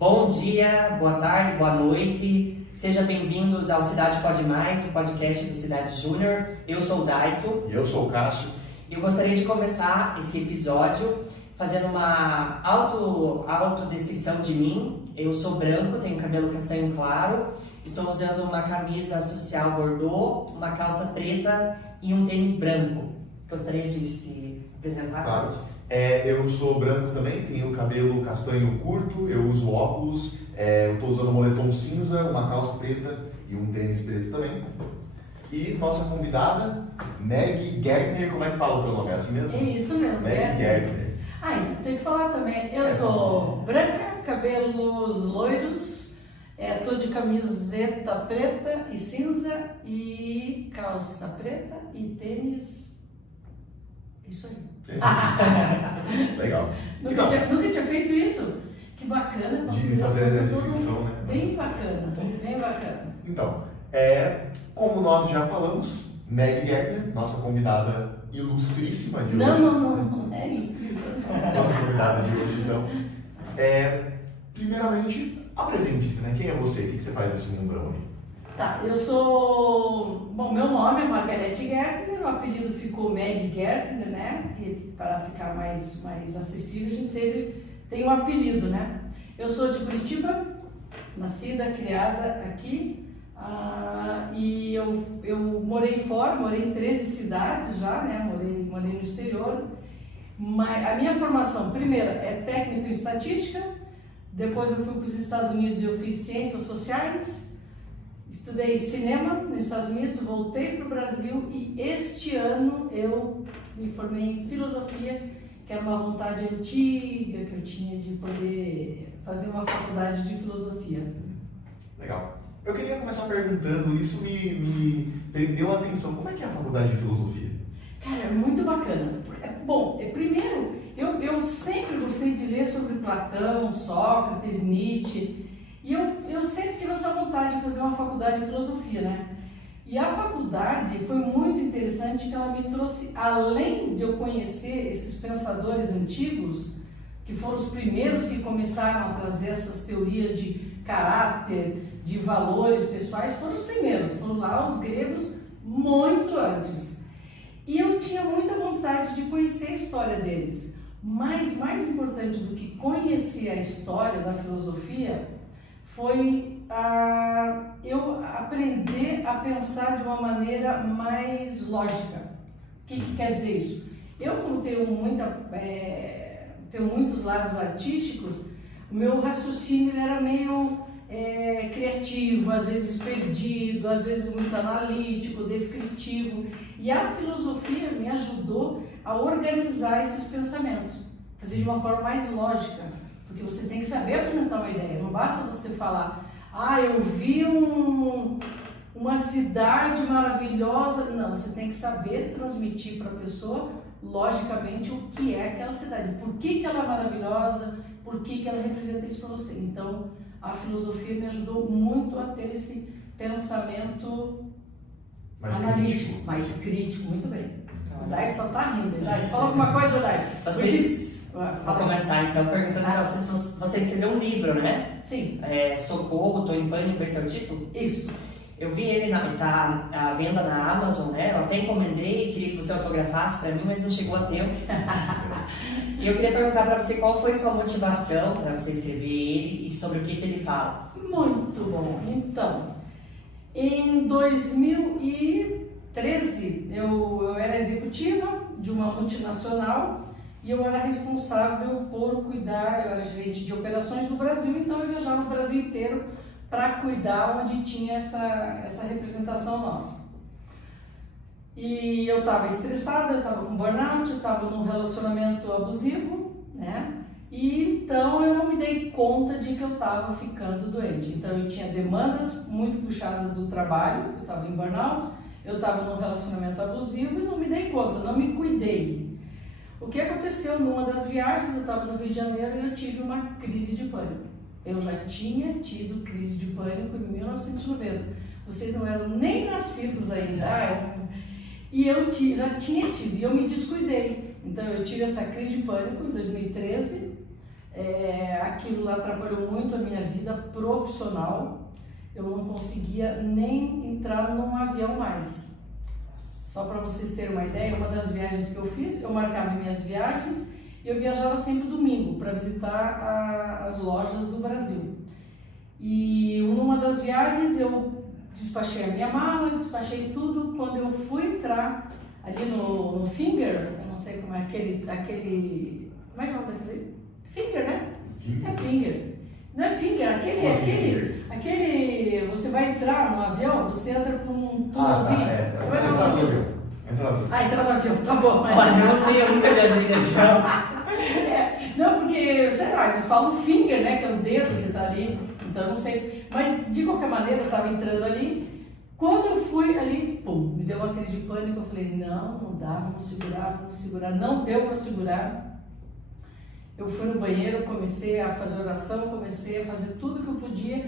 Bom dia, boa tarde, boa noite. Sejam bem-vindos ao Cidade Pode Mais, o podcast do Cidade Júnior. Eu sou o Daito. E eu sou o Cássio. Eu gostaria de começar esse episódio fazendo uma autodescrição de mim. Eu sou branco, tenho cabelo castanho claro, estou usando uma camisa social bordô, uma calça preta e um tênis branco. Gostaria de se apresentar? Claro. Eu sou branco também, tenho cabelo castanho curto, eu uso óculos, eu estou usando um moletom cinza, uma calça preta e um tênis preto também. E nossa convidada, Meg Gärtner, como é que fala o teu nome? É assim mesmo? É isso mesmo. Meg Gärtner. Então tem que falar também. Eu sou branca, cabelos loiros, tô de camiseta preta e cinza e calça preta e tênis. Isso aí. Legal. Nunca tinha feito isso. Que bacana. De fazer a descrição, né? Bem bacana, bem bacana. Então, como nós já falamos, Meg Gärtner, nossa convidada ilustríssima de hoje. Não é ilustríssima. Nossa convidada de hoje, então. Primeiramente, apresente-se, né? Quem é você? O que você faz nesse mundão aí? Tá, eu sou... Bom, meu nome é Margarete Gärtner, o apelido ficou Meg Gärtner, né? E para ficar mais acessível, a gente sempre tem um apelido, né? Eu sou de Curitiba, nascida, criada aqui, e eu morei fora, morei em 13 cidades já, né? Morei no exterior. Mas a minha formação, primeiro, é técnico em estatística, depois eu fui para os Estados Unidos e eu fiz ciências sociais. Estudei cinema nos Estados Unidos, voltei para o Brasil e este ano eu me formei em filosofia, que era uma vontade antiga que eu tinha de poder fazer uma faculdade de filosofia. Legal. Eu queria começar perguntando, isso me prendeu a atenção, como é que é a faculdade de filosofia? Cara, é muito bacana. Bom, primeiro, eu sempre gostei de ler sobre Platão, Sócrates, Nietzsche. E eu sempre tive essa vontade de fazer uma faculdade de filosofia, né? E a faculdade foi muito interessante que ela me trouxe, além de eu conhecer esses pensadores antigos, que foram os primeiros que começaram a trazer essas teorias de caráter, de valores pessoais, foram os primeiros, foram lá os gregos muito antes. E eu tinha muita vontade de conhecer a história deles. Mas mais importante do que conhecer a história da filosofia foi eu aprender a pensar de uma maneira mais lógica. O que quer dizer isso? Eu, como tenho muitos lados artísticos, o meu raciocínio era meio criativo, às vezes perdido, às vezes muito analítico, descritivo. E a filosofia me ajudou a organizar esses pensamentos, fazer de uma forma mais lógica. Porque você tem que saber apresentar uma ideia, não basta você falar, eu vi uma cidade maravilhosa. Não, você tem que saber transmitir para a pessoa, logicamente, o que é aquela cidade, por que ela é maravilhosa, por que ela representa isso para você. Então, a filosofia me ajudou muito a ter esse pensamento analítico, mais crítico, muito bem. O Dai só está rindo, Dai. Fala alguma coisa, Dai. Vou começar então perguntando para vocês se você escreveu um livro, né? Sim. Socorro, Tô em Pânico, esse é o título? Isso. Eu vi ele, tá à venda na Amazon, né? Eu até encomendei, queria que você autografasse para mim, mas não chegou a tempo. E eu queria perguntar para você qual foi sua motivação para você escrever ele e sobre o que ele fala. Muito bom. Então, em 2013, eu era executiva de uma multinacional e eu era responsável por cuidar, eu era gerente de operações no Brasil, então eu viajava o Brasil inteiro para cuidar onde tinha essa representação nossa. E eu estava estressada, eu estava com burnout, eu estava num relacionamento abusivo, né? E então eu não me dei conta de que eu estava ficando doente. Então eu tinha demandas muito puxadas do trabalho, eu estava em burnout, eu estava num relacionamento abusivo e não me dei conta, não me cuidei. O que aconteceu numa das viagens, eu estava no Rio de Janeiro e eu tive uma crise de pânico. Eu já tinha tido crise de pânico em 1990. Vocês não eram nem nascidos ainda. E eu já tinha tido, e eu me descuidei. Então eu tive essa crise de pânico em 2013, aquilo lá atrapalhou muito a minha vida profissional. Eu não conseguia nem entrar num avião mais. Só para vocês terem uma ideia, uma das viagens que eu fiz, eu marcava minhas viagens e eu viajava sempre domingo para visitar as lojas do Brasil. E numa das viagens eu despachei a minha mala, despachei tudo. Quando eu fui entrar ali no Finger, eu não sei como é aquele como é que é o nome daquele? Finger, né? Finger? É Finger. Não é Finger, aquele, você vai entrar no avião, você entra por um túnelzinho. Entrar no avião. Entrar no avião, tá bom. Mas... Olha, eu não sei, eu nunca viajei de avião. Não, porque, sei lá, eles falam finger, né, que é o dedo que tá ali, então eu não sei. Mas, de qualquer maneira, eu tava entrando ali, quando eu fui ali, pum, me deu uma crise de pânico, eu falei, não dá, vamos segurar, não deu para segurar. Eu fui no banheiro, comecei a fazer oração, comecei a fazer tudo que eu podia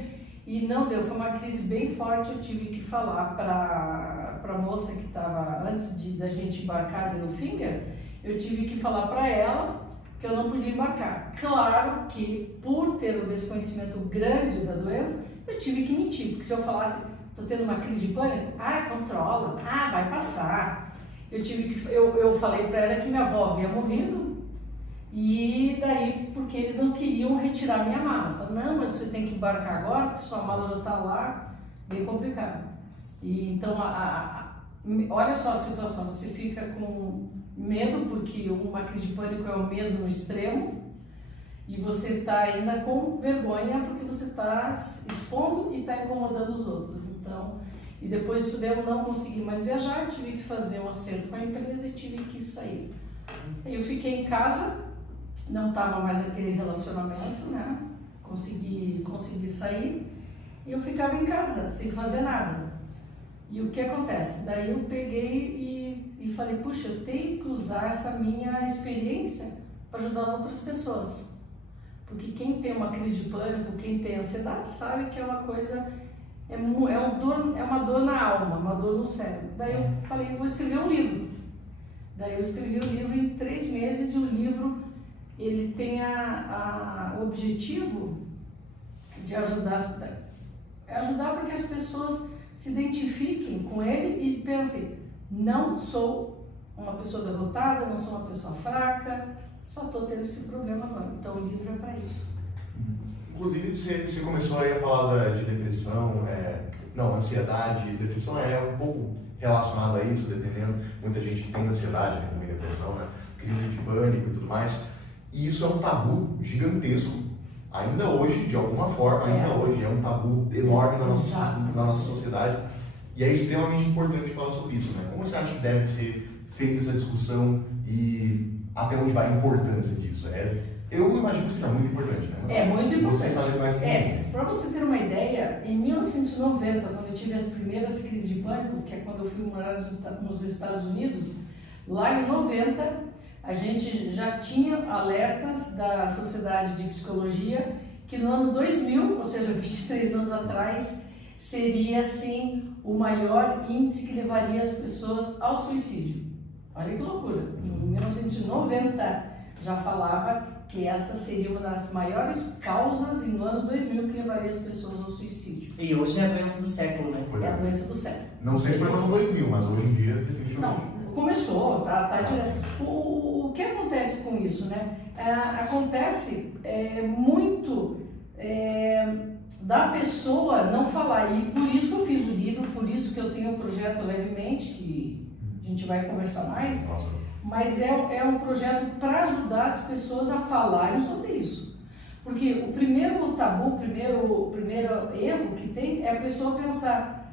e não deu, foi uma crise bem forte. Eu tive que falar para a moça que estava antes da gente embarcar ali no Finger, eu tive que falar para ela que eu não podia embarcar. Claro que, por ter um desconhecimento grande da doença, eu tive que mentir, porque se eu falasse, estou tendo uma crise de pânico, controla, vai passar. Eu falei para ela que minha avó havia morrido, e daí, porque eles não queriam retirar minha mala. Falaram, não, mas você tem que embarcar agora, porque sua mala já está lá, bem complicado. E então, olha só a situação, você fica com medo, porque uma crise de pânico é o medo no extremo, e você está ainda com vergonha, porque você está expondo e está incomodando os outros. Então, e depois disso eu não consegui mais viajar, tive que fazer um acerto com a empresa e tive que sair. Aí eu fiquei em casa, não estava mais aquele relacionamento, né? Consegui sair e eu ficava em casa, sem fazer nada. E o que acontece? Daí eu peguei e falei, puxa, eu tenho que usar essa minha experiência para ajudar as outras pessoas. Porque quem tem uma crise de pânico, quem tem ansiedade, sabe que é uma coisa, é uma dor na alma, uma dor no cérebro. Daí eu falei, eu vou escrever um livro. Daí eu escrevi o livro em 3 meses e o livro, ele tem o objetivo de ajudar para que as pessoas se identifiquem com ele e pensem, não sou uma pessoa derrotada, não sou uma pessoa fraca, só estou tendo esse problema agora. Então o livro é para isso. Inclusive, você começou aí a falar de depressão, ansiedade. Depressão é um pouco relacionado a isso, dependendo. Muita gente que tem ansiedade, né, também depressão, né, crise de pânico e tudo mais. E isso é um tabu gigantesco. Ainda hoje, de alguma forma, hoje é um tabu enorme na nossa sociedade. E é extremamente importante falar sobre isso, né? Como você acha que deve ser feita essa discussão e até onde vai a importância disso? Eu imagino que seja muito importante, né? Mas muito importante. Você sabe mais que ninguém. Para você ter uma ideia, em 1990, quando eu tive as primeiras crises de pânico, que é quando eu fui morar nos Estados Unidos, lá em 90, a gente já tinha alertas da Sociedade de Psicologia que no ano 2000, ou seja, 23 anos atrás, seria assim o maior índice que levaria as pessoas ao suicídio. Olha que loucura! Em 1990 já falava que essa seria uma das maiores causas e no ano 2000 que levaria as pessoas ao suicídio. E hoje é a doença do século, né? É a doença do século. Não sei se foi no ano 2000, mas hoje em dia definitivamente. Não, começou, tá direto. O que acontece com isso, né? Acontece muito da pessoa não falar, e por isso que eu fiz o livro, por isso que eu tenho o projeto Levemente, que a gente vai conversar mais. Nossa. Mas é um projeto para ajudar as pessoas a falarem sobre isso. Porque o primeiro tabu, o primeiro erro que tem é a pessoa pensar,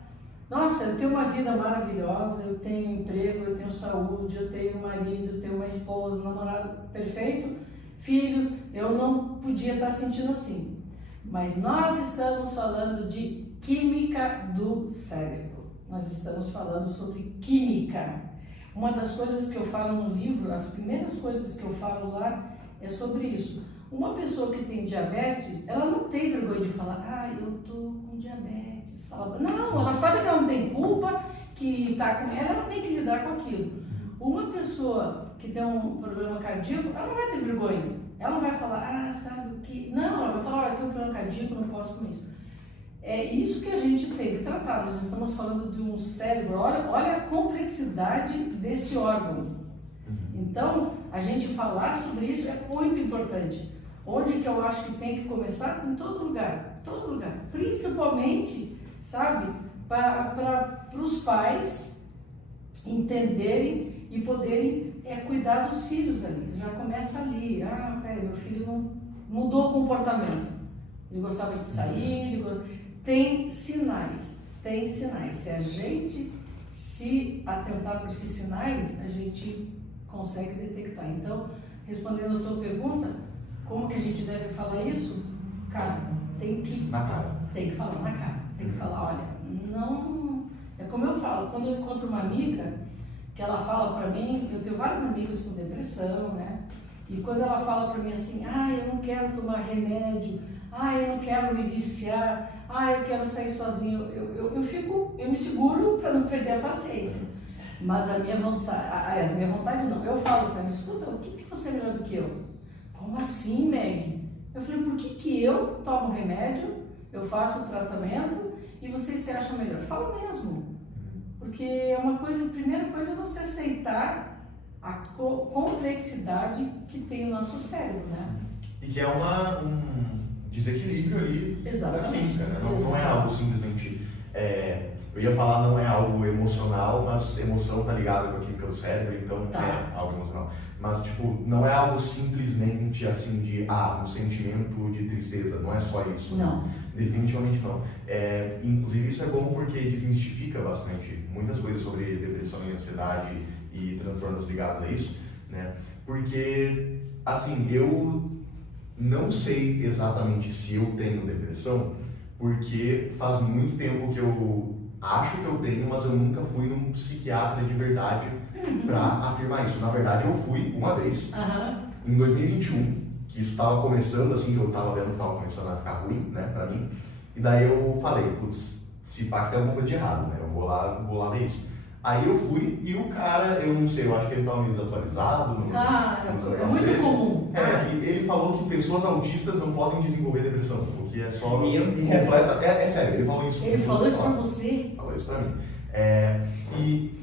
nossa, eu tenho uma vida maravilhosa, eu tenho emprego, eu tenho saúde, eu tenho marido, eu tenho uma esposa, um namorado perfeito, filhos, eu não podia estar sentindo assim. Mas nós estamos falando de química do cérebro. Nós estamos falando sobre química. Uma das coisas que eu falo no livro, as primeiras coisas que eu falo lá é sobre isso. Uma pessoa que tem diabetes, ela não tem vergonha de falar, eu tô com diabetes. Não, ela sabe que ela não tem culpa, que tá com ela tem que lidar com aquilo. Uma pessoa que tem um problema cardíaco, ela não vai ter vergonha. Ela não vai falar, sabe o que? Não, ela é isso que a gente tem que tratar. Nós estamos falando de um cérebro, olha a complexidade desse órgão. Então, a gente falar sobre isso é muito importante. Onde que eu acho que tem que começar? Em todo lugar, principalmente, sabe, para os pais entenderem e poderem cuidar dos filhos ali. Já começa ali, meu filho não mudou o comportamento, ele gostava de sair, tem sinais. Se a gente se atentar para esses sinais, a gente consegue detectar. Então, respondendo a tua pergunta, como que a gente deve falar isso? Cara, tem que falar na cara, tem que falar, olha, não... É como eu falo, quando eu encontro uma amiga, que ela fala para mim, eu tenho vários amigos com depressão, né? E quando ela fala para mim assim, eu não quero tomar remédio, eu não quero me viciar, eu quero sair sozinho, eu me seguro para não perder a paciência. Mas a minha vontade não, eu falo para ela, escuta, o que você é melhor do que eu? Como assim, Meg? Eu falei, por que eu tomo remédio, eu faço o tratamento e vocês se acham melhor? Fala mesmo. Porque é uma coisa, a primeira coisa é você aceitar a complexidade que tem o nosso cérebro, né? E que é um desequilíbrio ali da química, né? Não é algo simplesmente... eu ia falar não é algo emocional, mas emoção tá ligada com a química do cérebro, então é algo emocional. Mas, tipo, não é algo simplesmente assim de, um sentimento de tristeza, não é só isso. Não. Né? Definitivamente não. Inclusive, isso é bom porque desmistifica bastante muitas coisas sobre depressão e ansiedade e transtornos ligados a isso, né? Porque, assim, eu não sei exatamente se eu tenho depressão, porque faz muito tempo que eu acho que eu tenho, mas eu nunca fui num psiquiatra de verdade para afirmar isso. Na verdade, eu fui uma vez, em 2021, que isso estava começando, assim, eu estava vendo que estava começando a ficar ruim, né, para mim. E daí eu falei, putz, se pá que tem alguma coisa de errado, né, eu vou lá ver isso. Aí eu fui e o cara, eu não sei, eu acho que ele estava meio desatualizado. É muito comum. E ele falou que pessoas autistas não podem desenvolver depressão, porque é só Meu Deus. completa. É sério, ele falou isso. Ele falou isso pra você? Falou isso pra mim. E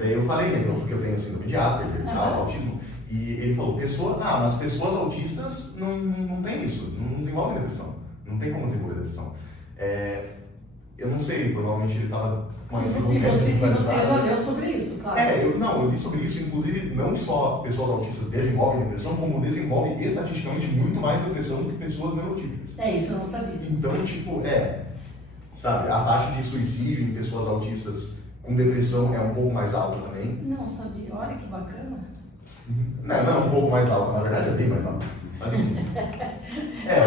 daí eu falei, né, então, porque eu tenho síndrome de Asperger e tal, autismo. E ele falou, mas pessoas autistas não tem isso, não desenvolvem depressão. Não tem como desenvolver depressão. Eu não sei, provavelmente ele estava com uma E você já leu sobre isso, claro. Eu li sobre isso, inclusive não só pessoas autistas desenvolvem depressão, como desenvolvem estatisticamente muito mais depressão do que pessoas neurotípicas. Isso eu não sabia. Então, tipo, sabe, a taxa de suicídio em pessoas autistas com depressão é um pouco mais alta também. Não sabia, olha que bacana. Não, um pouco mais alta, na verdade é bem mais alta. Mas enfim.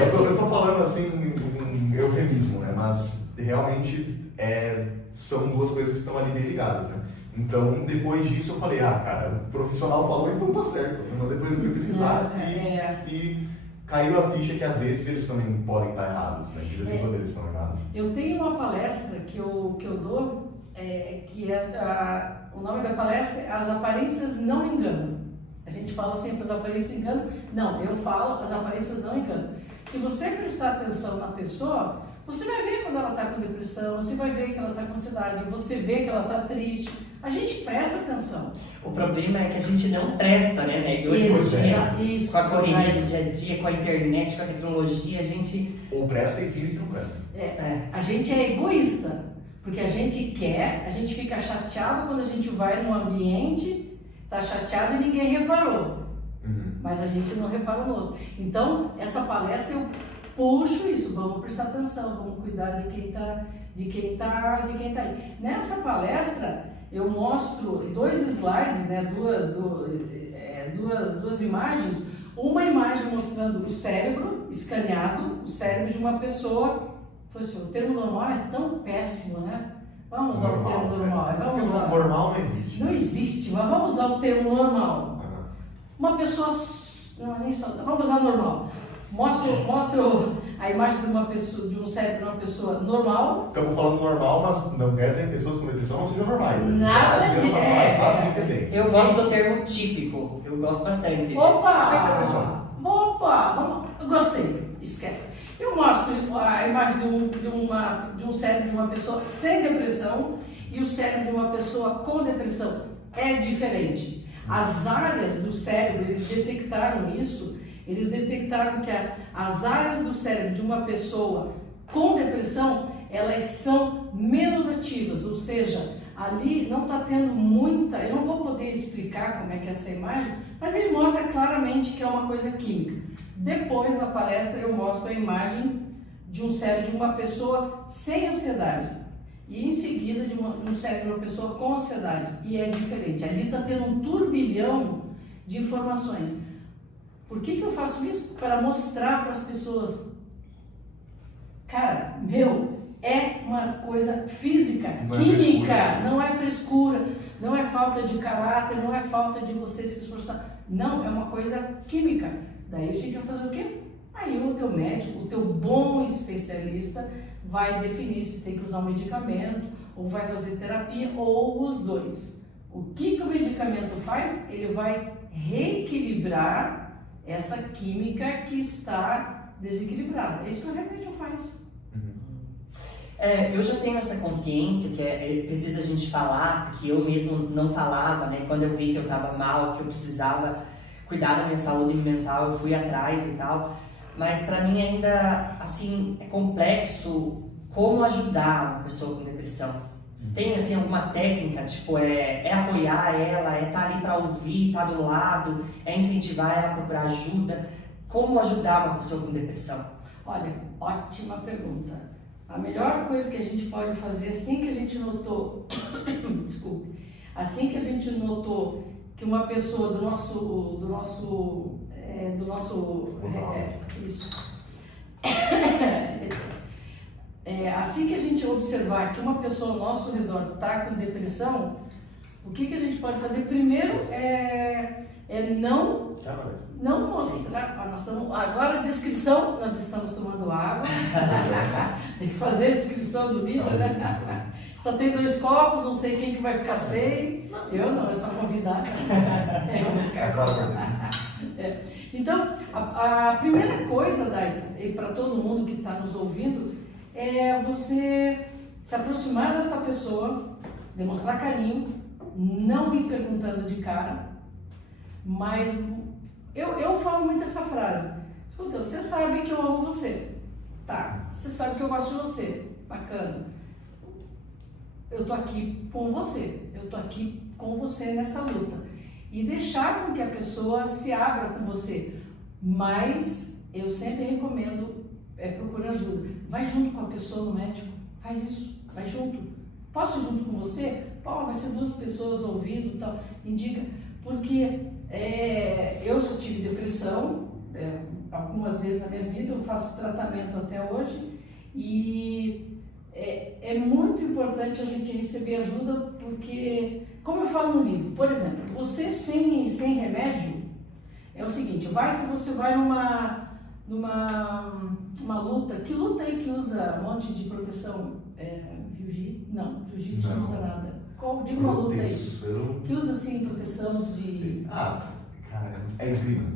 Eu tô falando assim, um eufemismo, né, mas realmente são duas coisas que estão ali bem ligadas, né? Então, depois disso eu falei, cara, o profissional falou, então tá certo. Mas depois eu fui pesquisar e caiu a ficha que às vezes eles também podem estar errados, né? De vez em quando eles estão errados. Eu tenho uma palestra que eu dou, que o nome da palestra é As Aparências Não Enganam. A gente fala sempre as aparências enganam. Não, eu falo as aparências não enganam. Se você prestar atenção na pessoa, você vai ver quando ela está com depressão, você vai ver que ela está com ansiedade, você vê que ela está triste. A gente presta atenção. O problema é que a gente não presta, né, Meg? Hoje em dia, com a correria do dia a dia, com a internet, com a tecnologia, a gente... Ou presta e finge que não presta. A gente é egoísta, porque a gente fica chateado quando a gente vai num ambiente, tá chateado e ninguém reparou. Mas a gente não reparou no outro. Então, essa palestra eu puxo isso, vamos prestar atenção, vamos cuidar de quem tá aí. Nessa palestra, eu mostro 2 slides, né, duas imagens, uma imagem mostrando o cérebro escaneado, o cérebro de uma pessoa. Poxa, o termo normal é tão péssimo, né? Vamos usar o termo normal. Normal não existe. Não existe, mas vamos usar o termo normal. Uma pessoa... Não, nem saudável. Vamos usar normal. Mostro a imagem de um cérebro de uma pessoa normal. Estamos falando normal, mas não quer dizer que pessoas com depressão não sejam normais. Nada de... mais fácil de entender. Eu gosto do termo típico. Eu gosto bastante. Opa! Eu gostei. esquece. Eu mostro a imagem de um cérebro de uma pessoa sem depressão e o cérebro de uma pessoa com depressão. É diferente. As áreas do cérebro, eles detectaram isso, eles detectaram que as áreas do cérebro de uma pessoa com depressão, elas são menos ativas, ou seja, ali não está tendo muita, eu não vou poder explicar como é que é essa imagem, mas ele mostra claramente que é uma coisa química. Depois, na palestra, eu mostro a imagem de um cérebro de uma pessoa sem ansiedade e em seguida de um cérebro de uma pessoa com ansiedade, e é diferente. Ali está tendo um turbilhão de informações. Por que eu faço isso? Para mostrar para as pessoas, cara, é uma coisa física, química, não é frescura, não é falta de caráter, não é falta de você se esforçar, não, é uma coisa química. Daí a gente vai fazer o quê? Aí o teu médico, o teu bom especialista vai definir se tem que usar um medicamento, ou vai fazer terapia, ou os dois. O que o medicamento faz? Ele vai reequilibrar essa química que está desequilibrada. É isso que o remédio faz. Eu já tenho essa consciência que precisa a gente falar, porque eu mesmo não falava, né? Quando eu vi que eu estava mal, que eu precisava cuidar da minha saúde mental, eu fui atrás e tal. Mas para mim ainda, assim, é complexo como ajudar uma pessoa com depressão. Tem, assim, alguma técnica, tipo, é apoiar ela, é estar ali para ouvir, estar do lado, é incentivar ela a procurar ajuda. Como ajudar uma pessoa com depressão? Olha, ótima pergunta. A melhor coisa que a gente pode fazer assim que a gente notou, desculpe, assim que a gente notou que uma pessoa assim que a gente observar que uma pessoa ao nosso redor está com depressão, o que a gente pode fazer? Primeiro não mostrar. Agora, descrição, nós estamos tomando água. Tem que fazer a descrição do livro, né? Só tem 2 copos, não sei quem que vai ficar sem. Eu não, eu sou convidada. Então, a primeira coisa, para todo mundo que está nos ouvindo, é você se aproximar dessa pessoa, demonstrar carinho, não me perguntando de cara, mas eu falo muito essa frase. Escuta, você sabe que eu amo você, tá? Você sabe que eu gosto de você, bacana. Eu tô aqui com você, eu tô aqui com você nessa luta. E deixar com que a pessoa se abra com você. Mas eu sempre recomendo procurar ajuda. Vai junto com a pessoa no médico, faz isso, vai junto. Posso ir junto com você? Pô, vai ser 2 pessoas ouvindo e tal. Indica, porque eu já tive depressão algumas vezes na minha vida, eu faço tratamento até hoje e é muito importante a gente receber ajuda porque, como eu falo no livro, por exemplo, você sem remédio, é o seguinte, vai que você vai numa luta, que luta aí que usa um monte de proteção? Jiu-jitsu? Não, jiu-jitsu não usa nada. Diga uma luta aí, que usa assim proteção de... Cara, é esgrima.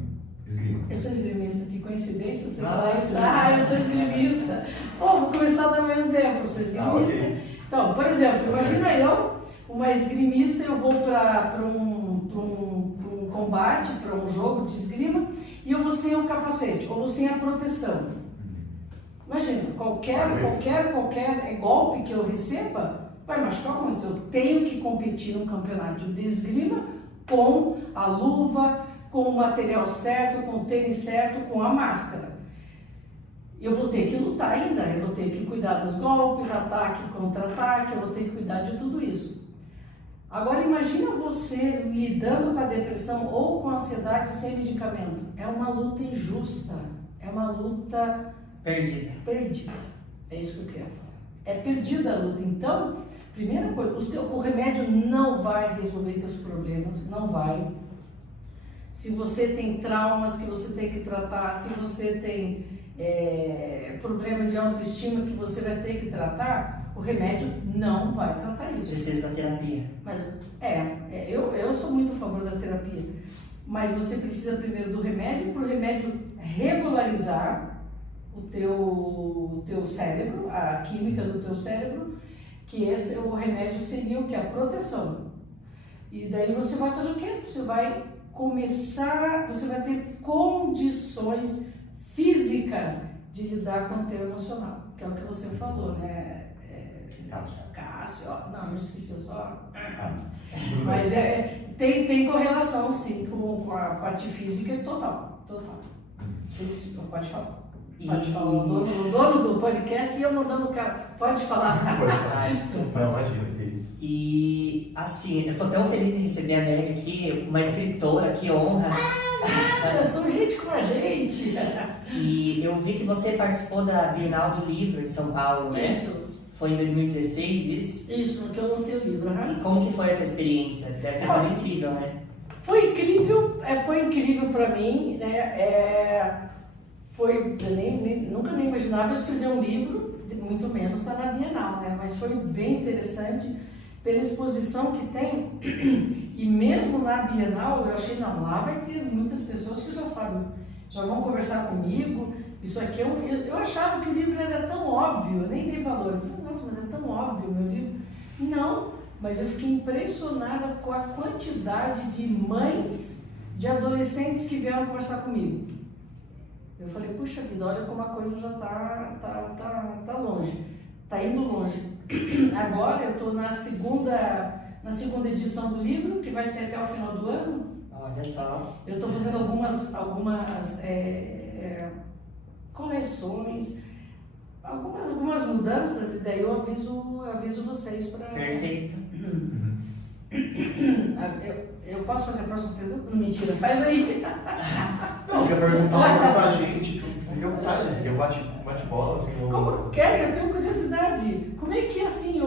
Eu sou esgrimista, que coincidência você falar isso. Eu sou esgrimista. Vou começar a dar meu exemplo, eu sou esgrimista. Okay. Então, por exemplo, imagina eu, uma esgrimista, eu vou para um combate, para um jogo de esgrima, e eu vou sem o capacete, ou vou sem a proteção. Imagina, qualquer golpe que eu receba vai machucar muito. Eu tenho que competir num campeonato de esgrima com a luva, com o material certo, com o tênis certo, com a máscara. Eu vou ter que lutar ainda, eu vou ter que cuidar dos golpes, ataque, contra-ataque, eu vou ter que cuidar de tudo isso. Agora imagina você lidando com a depressão ou com a ansiedade sem medicamento. É uma luta injusta, é uma luta perdida. É isso que eu queria falar. É perdida a luta. Então, primeira coisa, o remédio não vai resolver teus problemas, não vai. Se você tem traumas que você tem que tratar, se você tem problemas de autoestima que você vai ter que tratar, o remédio não vai tratar isso. Precisa da terapia. Mas, eu sou muito a favor da terapia, mas você precisa primeiro do remédio, para o remédio regularizar, o teu cérebro, a química do teu cérebro, que esse o remédio seria o que? A proteção. E daí você vai fazer o quê? Você vai ter condições físicas de lidar com o teu emocional, que é o que você falou, né? Cássio, não esqueci só. Mas tem correlação, sim, com a parte física total. Isso, não pode falar. Pode falar o dono do podcast e eu mandando o cara. Pode falar. Pode falar. Não, imagina, que é isso. E assim, eu tô tão feliz de receber a Meg aqui, uma escritora, que honra. Eu sou gente com a gente. E eu vi que você participou da Bienal do Livro em São Paulo, né? Isso. Foi em 2016, isso? Isso, que eu lancei o livro, né? E como que foi essa experiência? Deve ter sido incrível, né? Foi incrível para mim, né? Eu nunca nem imaginava escrever um livro, muito menos estar na Bienal, né? Mas foi bem interessante pela exposição que tem. E mesmo na Bienal, eu achei, não, lá vai ter muitas pessoas que já sabem, já vão conversar comigo. Isso aqui, eu achava que o livro era tão óbvio, eu nem dei valor. Eu falei, nossa, mas é tão óbvio o meu livro. Não, mas eu fiquei impressionada com a quantidade de mães, de adolescentes que vieram conversar comigo. Eu falei, puxa vida, olha como a coisa já tá longe, tá indo longe. Agora eu estou na segunda edição do livro, que vai ser até o final do ano. Olha só. Eu estou fazendo algumas correções, algumas mudanças, e daí eu aviso vocês para... Perfeito. Eu posso fazer a próxima pergunta? Não, mentira, faz aí. Não, quer perguntar pra gente, fica à vontade, assim, eu bate-bola, assim. Como quer? Eu tenho curiosidade. Como é que é assim,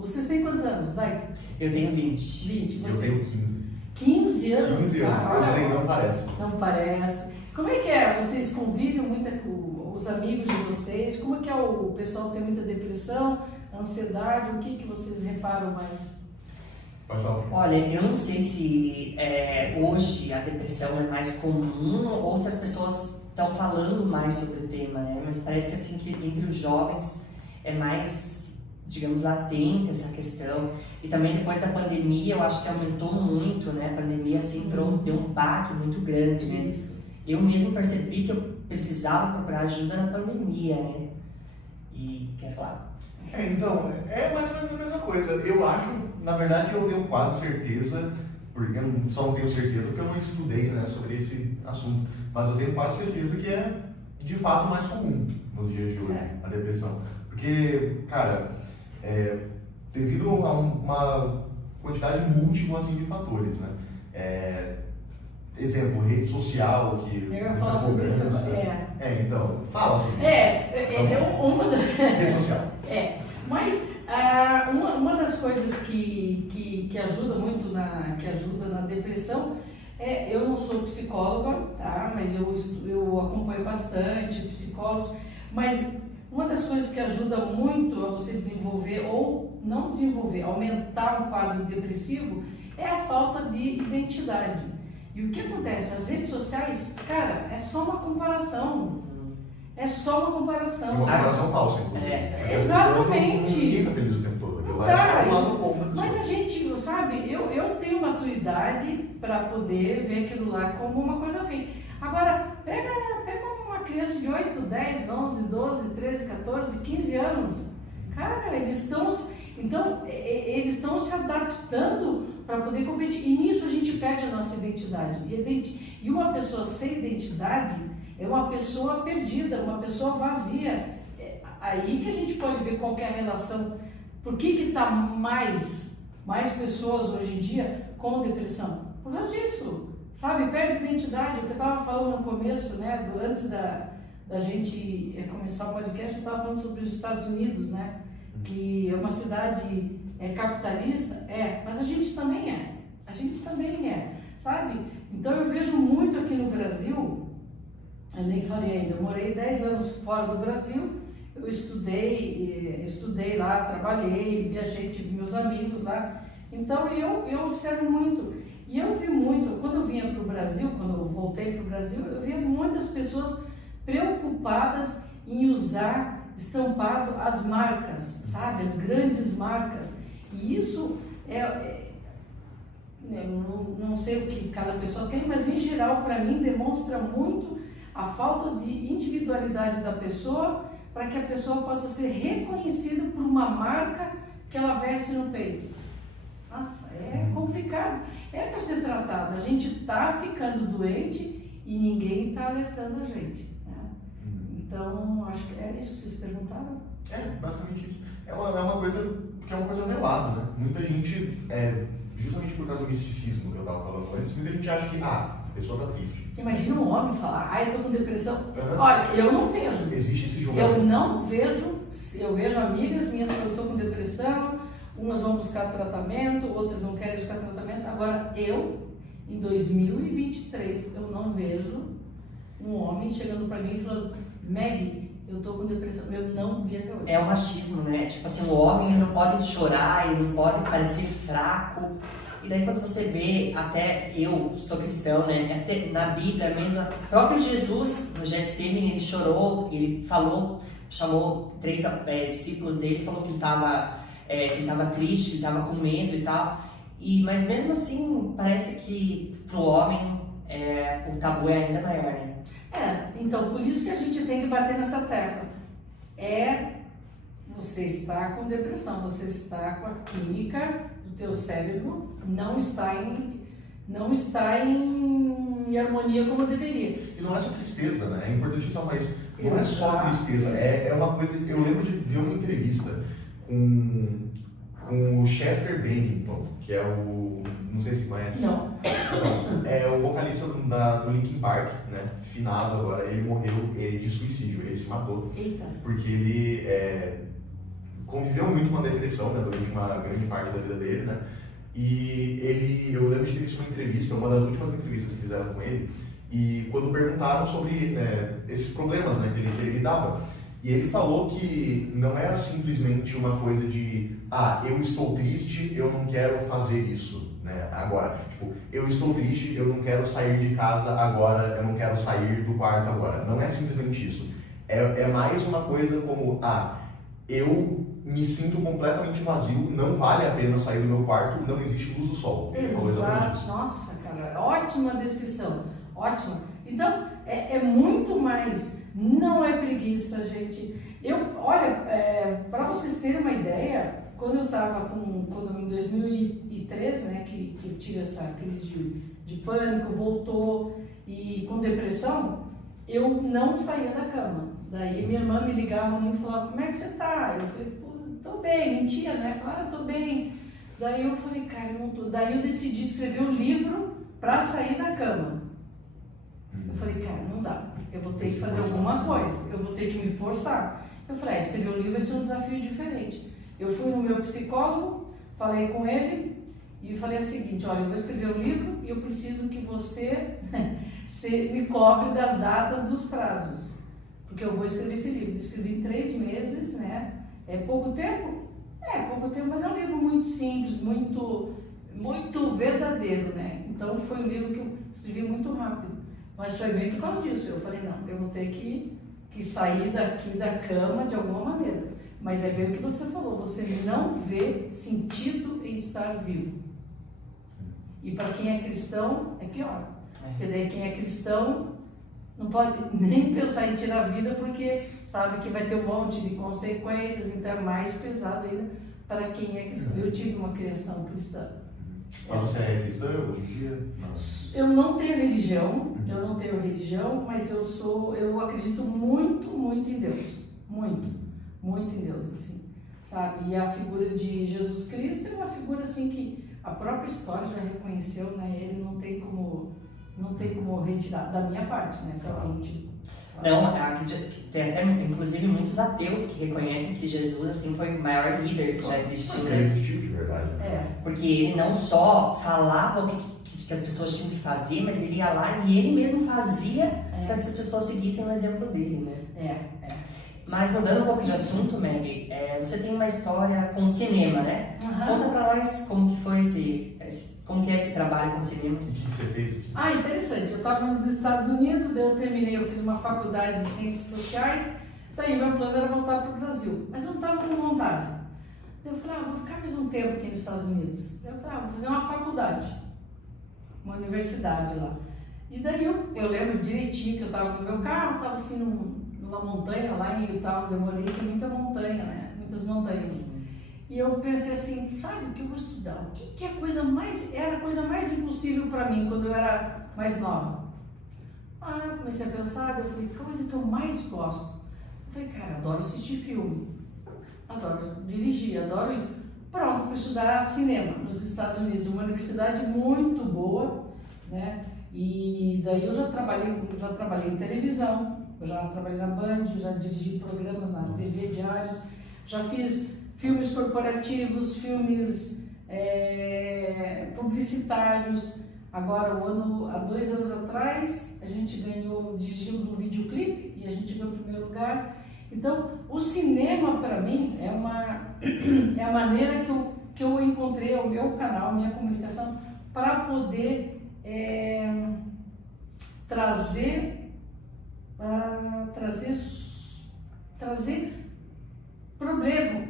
vocês têm quantos anos, Dai? Eu tenho 20. 20, Eu você? tenho 15. 15 anos? 15 anos, eu sei, não parece. Não parece. Como é que é? Vocês convivem muito com os amigos de vocês? Como é que é o pessoal que tem muita depressão, ansiedade? O que vocês reparam mais? Pode falar. Olha, eu não sei se hoje a depressão é mais comum ou se as pessoas estão falando mais sobre o tema, né? Mas parece que assim, que entre os jovens é mais, digamos, latente essa questão. E também depois da pandemia, eu acho que aumentou muito, né? A pandemia assim deu um baque muito grande, né? Isso. Eu mesmo percebi que eu precisava procurar ajuda na pandemia, né? E quer falar? Então, é mais ou menos a mesma coisa. Eu acho, na verdade, eu tenho quase certeza, porque eu só não tenho certeza porque eu não estudei, né, sobre esse assunto, mas eu tenho quase certeza que é de fato mais comum nos dias de hoje, a depressão. Porque, cara, devido a uma quantidade múltipla assim, de fatores, né? Exemplo, rede social, que... Eu ia falar sobre isso. Então, fala assim. Uma da... Rede social. Mas uma das coisas que ajuda muito na depressão eu não sou psicóloga, tá? Mas eu acompanho bastante psicólogos, mas uma das coisas que ajuda muito a você desenvolver ou não desenvolver, aumentar um quadro depressivo é a falta de identidade. E o que acontece? As redes sociais, cara, é só uma comparação. É só uma comparação. Uma comparação falsa, inclusive. Exatamente. Ninguém tá feliz o tempo todo. Aquilo lá Tá, é só o lado bom da pessoa. mas a gente, sabe, eu tenho maturidade para poder ver aquilo lá como uma coisa feia. Agora, pega uma criança de 8, 10, 11, 12, 13, 14, 15 anos. Cara, eles estão se adaptando para poder competir. E nisso a gente perde a nossa identidade. E uma pessoa sem identidade é uma pessoa perdida, uma pessoa vazia. É aí que a gente pode ver qual que é a relação. Por que está mais pessoas hoje em dia com depressão? Por causa disso. Sabe, perde identidade. O que eu estava falando no começo, né, antes da gente começar o podcast, eu estava falando sobre os Estados Unidos, né, que é uma cidade capitalista, mas a gente também é. A gente também é, sabe? Então eu vejo muito aqui no Brasil, eu nem falei ainda, eu morei 10 anos fora do Brasil, eu estudei lá, trabalhei, viajei, tive meus amigos lá, então eu observo muito. E eu vi muito, quando eu vinha para o Brasil, quando eu voltei para o Brasil, eu via muitas pessoas preocupadas em usar estampado as marcas, sabe? As grandes marcas. E isso não sei o que cada pessoa tem, mas em geral, para mim, demonstra muito a falta de individualidade da pessoa para que a pessoa possa ser reconhecida por uma marca que ela veste no peito. Nossa, é complicado. É para ser tratado. A gente está ficando doente e ninguém está alertando a gente. Né? Então, acho que é isso que vocês perguntaram. É, basicamente isso. É uma coisa que é uma coisa velada, né? Muita gente, justamente por causa do misticismo que eu estava falando antes, muita gente acha que, a pessoa está triste. Imagina um homem falar, eu estou com depressão. Olha, eu não vejo. Existe esse julgamento. Eu não vejo. Eu vejo amigas minhas que eu estou com depressão, umas vão buscar tratamento, outras não querem buscar tratamento. Agora, em 2023, eu não vejo um homem chegando para mim e falando, Maggie, eu tô com depressão. Eu não vi até hoje. É o machismo, né? Tipo assim, o homem não pode chorar, ele não pode parecer fraco. E daí quando você vê, até eu sou cristão, né? Até na Bíblia mesmo, o próprio Jesus, no Getsemane, ele chorou, ele falou, chamou 3 discípulos dele e falou que ele estava triste, ele estava com medo e tal. Mas mesmo assim, parece que pro homem o tabu é ainda maior, né? Então por isso que a gente tem que bater nessa tecla. Você está com depressão, você está com a química do teu cérebro, não está em harmonia como deveria. E não é só tristeza, né? É importante ressaltar isso. Não é só tristeza, é uma coisa... Eu lembro de ver uma entrevista com o Chester Bennington, que é o... não sei se conhece. Não. É o vocalista do Linkin Park, né? Finado agora. Ele morreu de suicídio, ele se matou. Eita. Porque ele conviveu muito com a depressão, né? Durante uma grande parte da vida dele, né? E eu lembro de ter visto uma entrevista, uma das últimas entrevistas que fizeram com ele, e quando perguntaram sobre esses problemas, né, que ele lidava, e ele falou que não era simplesmente uma coisa de eu estou triste, eu não quero fazer isso, né, agora. Tipo, eu estou triste, eu não quero sair de casa agora, eu não quero sair do quarto agora. Não é simplesmente isso. É mais uma coisa como, eu me sinto completamente vazio, não vale a pena sair do meu quarto, não existe luz do sol. Exato. Nossa, cara, ótima descrição, ótima. Então, é muito mais, não é preguiça, gente. Olha, para vocês terem uma ideia, quando eu estava em 2013, né, que eu tive essa crise de pânico, voltou, e com depressão, eu não saía da cama. Daí minha irmã me ligava muito e falava, como é que você tá? Eu falei, tô bem, mentia, né? Falava, tô bem. Daí eu falei, cara, eu não tô. Daí eu decidi escrever um livro para sair da cama. Eu falei, cara, não dá. Eu vou ter que fazer alguma coisa. Eu vou ter que me forçar. Eu falei, escrever um livro vai ser um desafio diferente. Eu fui no meu psicólogo, falei com ele e falei o seguinte, olha, eu vou escrever um livro e eu preciso que você me cobre das datas dos prazos. Porque eu vou escrever esse livro. Escrevi em 3 meses, né? É pouco tempo? É pouco tempo, mas é um livro muito simples, muito verdadeiro, né? Então foi um livro que eu escrevi muito rápido. Mas foi bem por causa disso. Eu falei, não, eu vou ter que sair daqui da cama de alguma maneira. Mas é bem o que você falou, você não vê sentido em estar vivo. E para quem é cristão, é pior. Porque daí quem é cristão não pode nem pensar em tirar a vida porque sabe que vai ter um monte de consequências, então é mais pesado ainda para quem é cristão. Eu tive uma criação cristã. Mas você é cristã hoje em dia? Não. Eu não tenho religião, mas eu acredito muito em Deus. Muito em Deus, assim, sabe? E a figura de Jesus Cristo é uma figura assim que a própria história já reconheceu, né? Ele não tem como retirar da minha parte, né? Se alguém Não, tem até inclusive muitos ateus que reconhecem que Jesus assim foi o maior líder que já existiu. Ele existiu de verdade. Porque ele não só falava o que as pessoas tinham que fazer, mas ele ia lá e ele mesmo fazia para que as pessoas seguissem o exemplo dele, né? Mas mudando um pouco de assunto, Maggie, você tem uma história com o cinema, né? Conta pra nós como que foi Como que é esse trabalho com cinema? E o que você fez? Ah, interessante. Eu estava nos Estados Unidos, daí eu terminei, eu fiz uma faculdade de Ciências Sociais, daí meu plano era voltar para o Brasil, mas eu não estava com vontade. Daí eu falei, vou ficar mais um tempo aqui nos Estados Unidos. Daí eu falei, vou fazer uma faculdade, uma universidade lá. E daí eu lembro direitinho que eu estava no meu carro, estava assim numa montanha lá em Utah, onde eu morei, tem muita montanha, né? Muitas montanhas. E eu pensei assim, sabe o que eu vou estudar? O que é a coisa mais, era a coisa mais impossível para mim quando eu era mais nova? Eu comecei a pensar, eu falei, que coisa que eu mais gosto? Eu falei, cara, adoro assistir filme, adoro dirigir, adoro isso. Pronto, fui estudar cinema nos Estados Unidos, uma universidade muito boa, né? E daí eu já trabalhei em televisão, eu já trabalhei na Band, já dirigi programas na TV diários, já fiz filmes corporativos, filmes publicitários. Agora, há 2 anos atrás, a gente dirigimos um videoclipe e a gente ganhou o primeiro lugar. Então, o cinema para mim é a maneira que eu encontrei o meu canal, minha comunicação, para poder trazer problemas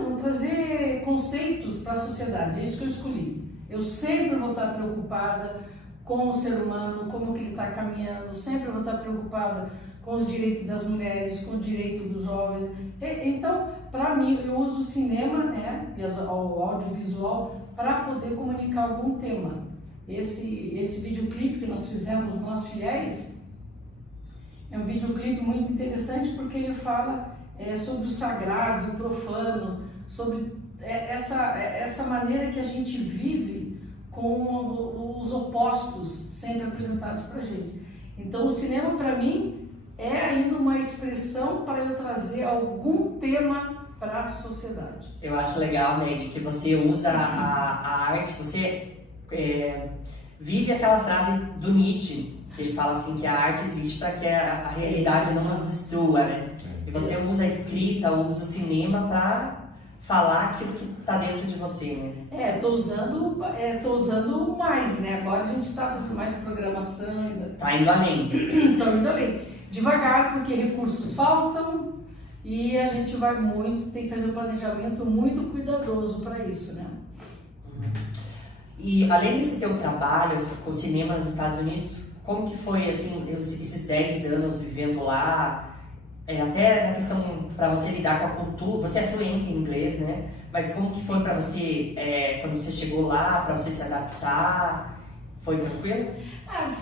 não, trazer conceitos para a sociedade. É isso que eu escolhi. Eu sempre vou estar preocupada com o ser humano, como que ele está caminhando, sempre vou estar preocupada com os direitos das mulheres, com o direito dos jovens. Então, para mim, eu uso o cinema, né, e o audiovisual para poder comunicar algum tema. Esse videoclipe que nós fizemos, Nós Fiéis, é um videoclipe muito interessante porque ele fala sobre o sagrado, o profano, sobre essa maneira que a gente vive com os opostos sendo apresentados para a gente. Então, o cinema, para mim, é ainda uma expressão para eu trazer algum tema para a sociedade. Eu acho legal, Meg, que você usa a arte, você vive aquela frase do Nietzsche, que ele fala assim que a arte existe para que a realidade não nos destrua, né? E você usa a escrita, usa o cinema para falar aquilo que está dentro de você, né? Tô usando mais, né? Agora a gente está fazendo mais programações. Tá indo além. Estão indo além. Devagar, porque recursos faltam e a gente tem que fazer um planejamento muito cuidadoso para isso, né? E além desse teu trabalho com o cinema nos Estados Unidos, como que foi, assim, esses 10 anos vivendo lá? Até na questão para você lidar com a cultura, você é fluente em inglês, né? Mas como que foi para você, quando você chegou lá, para você se adaptar? Foi tranquilo?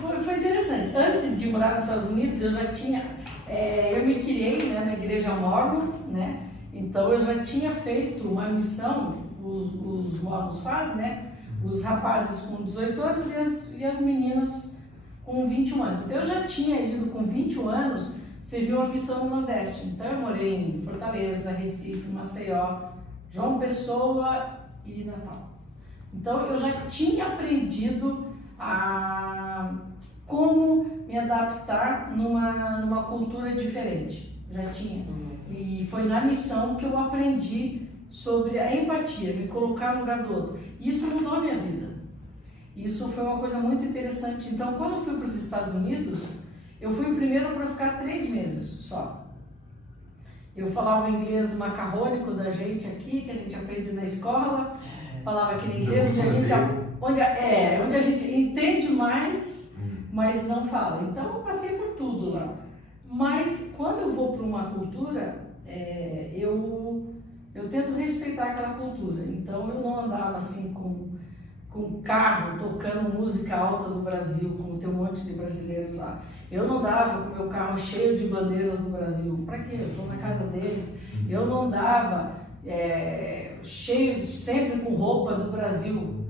Foi interessante. Antes de morar nos Estados Unidos, eu já tinha, eu me criei, né, na igreja Mormon, né? Então eu já tinha feito uma missão, os Mormons fazem, né? Os rapazes com 18 anos e as meninas com 21 anos. Então eu já tinha ido com 21 anos, serviu uma missão no Nordeste. Então eu morei em Fortaleza, Recife, Maceió, João Pessoa e Natal. Então eu já tinha aprendido como me adaptar numa cultura diferente. Já tinha. E foi na missão que eu aprendi sobre a empatia, me colocar no lugar do outro. Isso mudou a minha vida. Isso foi uma coisa muito interessante. Então, quando eu fui para os Estados Unidos, eu fui o primeiro para ficar 3 meses só. Eu falava o inglês macarrônico da gente aqui, que a gente aprende na escola, falava aquele inglês onde a gente entende mais, mas não fala. Então, eu passei por tudo lá. Mas, quando eu vou para uma cultura, eu tento respeitar aquela cultura. Então, eu não andava assim com carro tocando música alta do Brasil, como tem um monte de brasileiros lá. Eu não andava com meu carro cheio de bandeiras do Brasil. Para quê? Eu estou na casa deles. Eu não andava cheio, sempre com roupa do Brasil.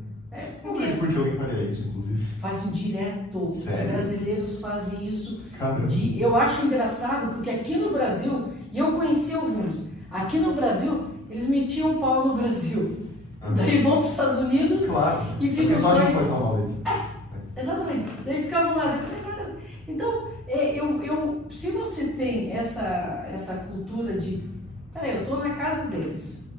Por que alguém faria isso, inclusive? Fazem direto. Sério? Os brasileiros fazem isso. Caramba. Eu acho engraçado, porque aqui no Brasil, e eu conheci alguns, aqui no Brasil, eles metiam o pau no Brasil. Daí vão para os Estados Unidos, claro, e ficam só. Pode falar mal deles. Exatamente. Daí ficavam lá. Então, se você tem essa cultura de, peraí, eu estou na casa deles,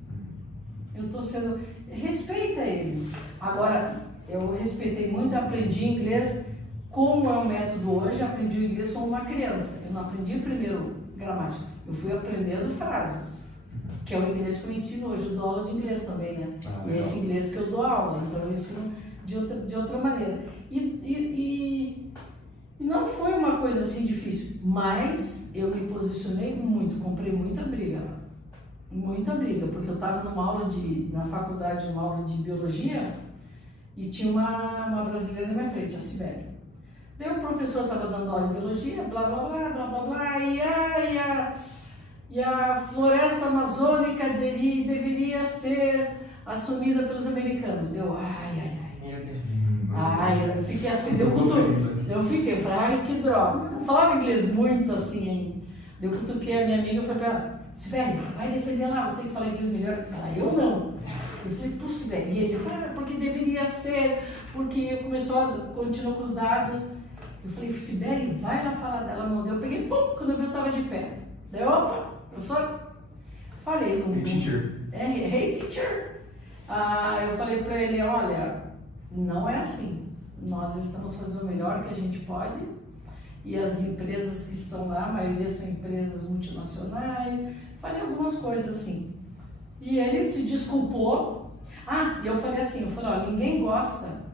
eu estou sendo, respeita eles. Agora, Eu respeitei muito, aprendi inglês como é o método hoje, aprendi o inglês como uma criança. Eu não aprendi primeiro gramática, eu fui aprendendo frases, que é o inglês que eu ensino hoje. Eu dou aula de inglês também, né? E é esse inglês que eu dou aula, então eu ensino de outra maneira. E não foi uma coisa assim difícil, mas eu me posicionei muito, comprei muita briga lá. Muita briga, porque eu estava na faculdade, numa aula de biologia, e tinha uma brasileira na minha frente, a Sibeli. Daí o professor estava dando aula de biologia, blá blá blá, blá blá blá, e a floresta amazônica deveria ser assumida pelos americanos. Eu, eu fiquei assim, eu falei, ai que droga. Eu falava inglês muito assim, hein? Eu cutuquei a minha amiga e falei pra ela, Sibeli, vai defender lá, você que fala inglês melhor. Ela, eu não. Eu falei, pô, Sibeli, e ele, porque deveria ser, porque continuou com os dados. Eu falei, Sibeli, vai lá falar dela, não. Eu peguei, pum, quando eu vi eu tava de pé. Daí, opa, eu só falei. Hey, teacher. Hey, teacher. Eu falei pra ele, olha, não é assim. Nós estamos fazendo o melhor que a gente pode. E as empresas que estão lá, a maioria são empresas multinacionais. Falei algumas coisas assim. E ele se desculpou. E eu falei assim, ó, ninguém gosta.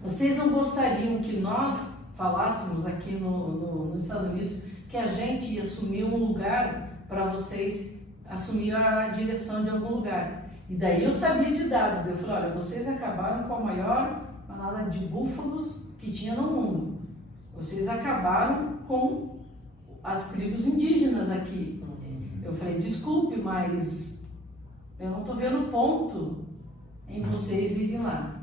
Vocês não gostariam que nós falássemos aqui nos Estados Unidos que a gente ia assumir um lugar para vocês assumir a direção de algum lugar. E daí eu sabia de dados. Eu falei, olha, vocês acabaram com a maior manada de búfalos que tinha no mundo. Vocês acabaram com as tribos indígenas aqui. Eu falei, desculpe, mas eu não estou vendo ponto em vocês irem lá.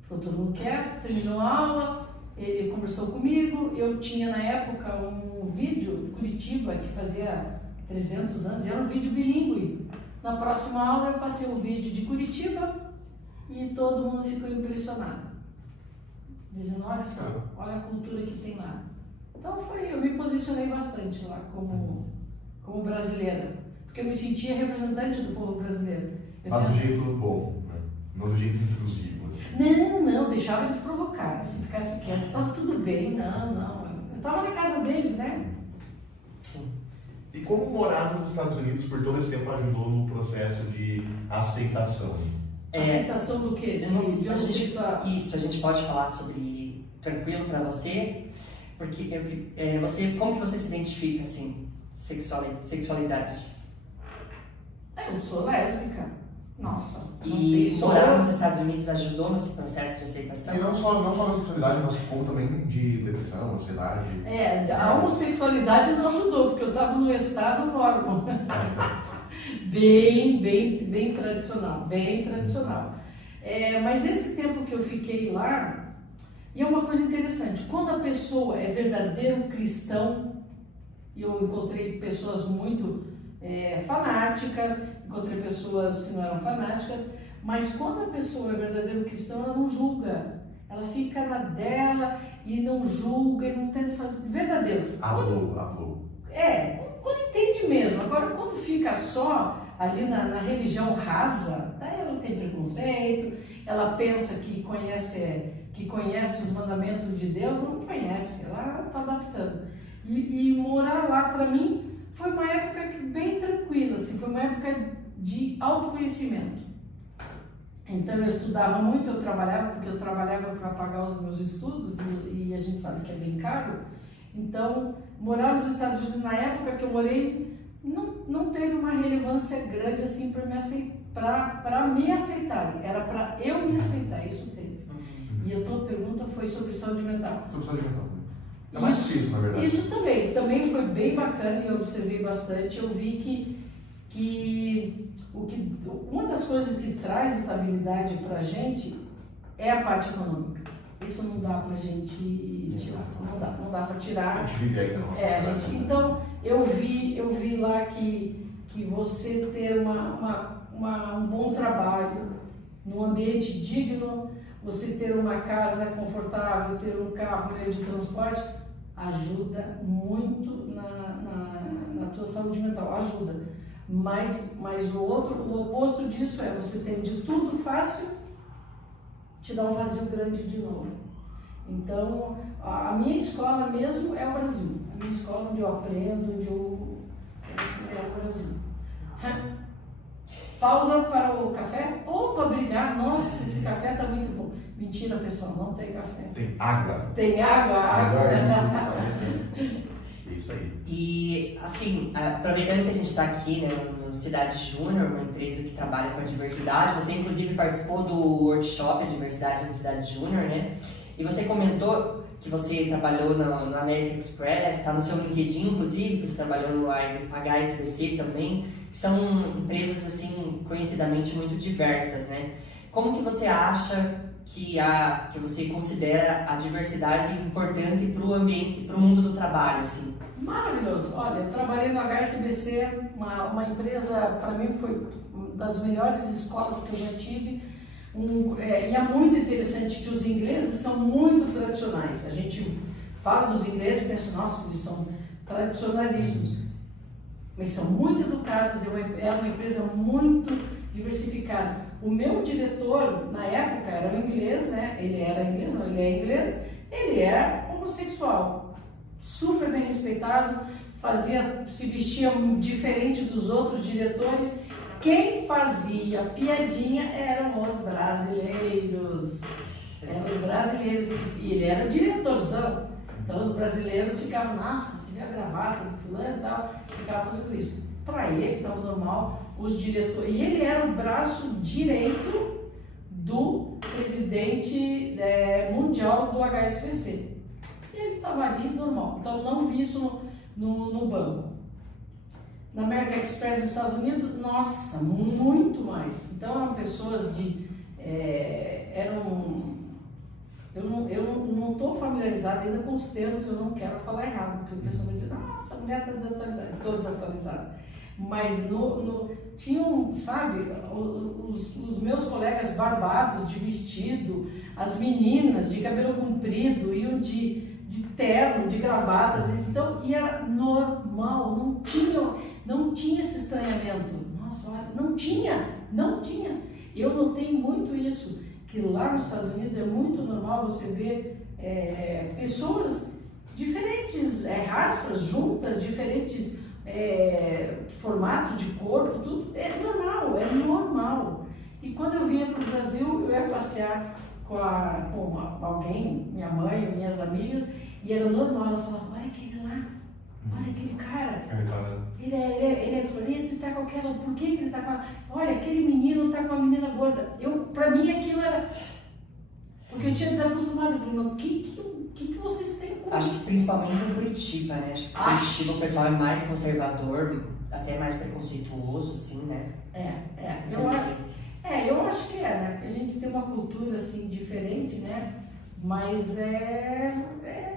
Ficou todo mundo quieto, terminou a aula, ele conversou comigo. Eu tinha na época um vídeo de Curitiba que fazia 300 anos, era um vídeo bilíngue. Na próxima aula eu passei um vídeo de Curitiba e todo mundo ficou impressionado. Dizendo, olha só, olha a cultura que tem lá. Então eu me posicionei bastante lá como brasileira, porque eu me sentia representante do povo brasileiro. Mas do jeito bom, né? Não do jeito intrusivo. Assim. Não, deixava eles provocarem, se ficasse quieto, estava tudo bem, não. Eu estava na casa deles, né? Sim. E como morar nos Estados Unidos por todo esse tempo ajudou no processo de aceitação? Aceitação do quê? Isso, a gente pode falar sobre tranquilo para você, porque como que você se identifica, assim, sexualidade? Eu sou lésbica. Nossa. E morar nos Estados Unidos ajudou nesse processo de aceitação? E não só na sexualidade, mas como também de depressão, ansiedade. A homossexualidade não ajudou, porque eu estava no estado órgão. Bem tradicional, bem tradicional. Mas esse tempo que eu fiquei lá, e é uma coisa interessante, quando a pessoa é verdadeiro cristão, e eu encontrei pessoas muito fanáticas, encontrei pessoas que não eram fanáticas, mas quando a pessoa é verdadeiro cristão, ela não julga, ela fica na dela e não julga e não tenta fazer verdadeiro. Hablou. Quando entende mesmo. Agora, quando fica só ali na religião rasa, daí ela tem preconceito, ela pensa que conhece os mandamentos de Deus, não conhece, ela está adaptando. E morar lá, para mim, foi uma época bem tranquila, assim, foi uma época de autoconhecimento. Então eu estudava muito, porque eu trabalhava para pagar os meus estudos e a gente sabe que é bem caro. Então, morar nos Estados Unidos na época que eu morei não teve uma relevância grande assim para me aceitar. Era para eu me aceitar, isso teve. E a tua pergunta foi sobre saúde mental. Sobre saúde mental. É mais difícil, na verdade. Isso também foi bem bacana e eu observei bastante. Eu vi que uma das coisas que traz estabilidade para a gente é a parte econômica. Isso não dá para a gente tirar, não dá para tirar. A gente vive aí na nossa cidade. Então, eu vi lá que você ter um bom trabalho, num ambiente digno, você ter uma casa confortável, ter um carro, meio de transporte, ajuda muito na tua saúde mental, ajuda. Mas o oposto disso é você ter de tudo fácil te dá um vazio grande de novo. Então, a minha escola mesmo é o Brasil. A minha escola onde eu aprendo, onde eu é o Brasil. Pausa para o café ou para brigar. Nossa, esse café está muito bom. Mentira, pessoal, não tem café. Tem água. Tem água. É isso aí. E, assim, aproveitando que a gente está aqui, né, no Cidade Júnior, uma empresa que trabalha com a diversidade, você inclusive participou do workshop Diversidade na Cidade Júnior, né? E você comentou que você trabalhou na American Express, está no seu LinkedIn, inclusive, que você trabalhou no HSBC também, que são empresas, assim, conhecidamente muito diversas, né? Como que você acha que você considera a diversidade importante para o ambiente, para o mundo do trabalho, assim? Maravilhoso. Olha, eu trabalhei no HSBC, uma empresa, para mim, foi uma das melhores escolas que eu já tive. E é muito interessante que os ingleses são muito tradicionais. A gente fala dos ingleses e pensa, nossa, eles são tradicionalistas. Mas são muito educados, é uma empresa muito diversificada. O meu diretor, na época, era um inglês, né? Ele é inglês, ele é homossexual. Super bem respeitado, se vestia diferente dos outros diretores. Quem fazia piadinha eram os brasileiros. E ele era diretorzão. Então os brasileiros ficavam, nossa, se vê a gravata do fulano e tal, ficavam fazendo isso. Para ele, que estava normal, os diretores. E ele era o braço direito do presidente mundial do HSBC. E ele estava ali normal. Então não vi isso no banco. Na American Express nos Estados Unidos, nossa, muito mais. Então eram pessoas eu não estou familiarizada ainda com os termos, eu não quero falar errado, porque o pessoal vai dizer, nossa, a mulher está desatualizada. Estou desatualizada. Mas tinham, sabe, os meus colegas barbados de vestido, as meninas de cabelo comprido, iam de terno, de gravatas, então, e era normal, não tinha esse estranhamento. Nossa, olha, não tinha. Eu notei muito isso, que lá nos Estados Unidos é muito normal você ver pessoas diferentes, raças juntas, diferentes formatos de corpo, tudo é normal. E quando eu vinha para o Brasil, eu ia passear com alguém, minha mãe, minhas amigas, e era normal, elas falavam, olha aquele lá, olha aquele cara, ele é preto e tá com aquela, por que ele tá com a... Olha, aquele menino tá com a menina gorda. Pra mim aquilo era... Porque eu tinha desacostumado, eu falei, o que vocês têm com... Acho que principalmente em Curitiba, né? Acho que em Curitiba o pessoal é mais conservador, até mais preconceituoso, assim, né? Eu acho que né? Porque a gente tem uma cultura, assim, diferente, né? Mas é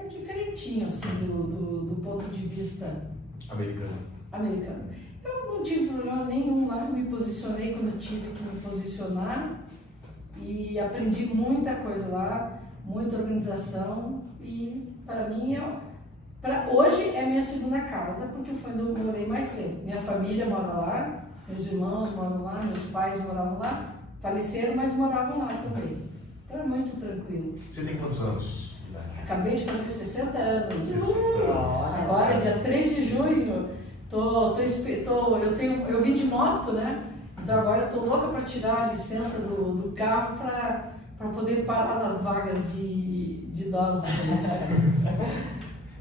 diferentinho, assim, do ponto de vista americano. Eu não tive problema nenhum lá, me posicionei quando eu tive que me posicionar e aprendi muita coisa lá, muita organização e para mim, hoje é a minha segunda casa, porque foi onde eu morei mais tempo. Minha família mora lá, meus irmãos moram lá, meus pais moravam lá, faleceram, mas moravam lá também. Então é muito tranquilo. Você tem quantos anos? Acabei de fazer 60 anos. 60 anos. Agora, dia 3 de junho, eu vim de moto, né? Então agora eu tô louca para tirar a licença do carro para poder parar nas vagas de idosos.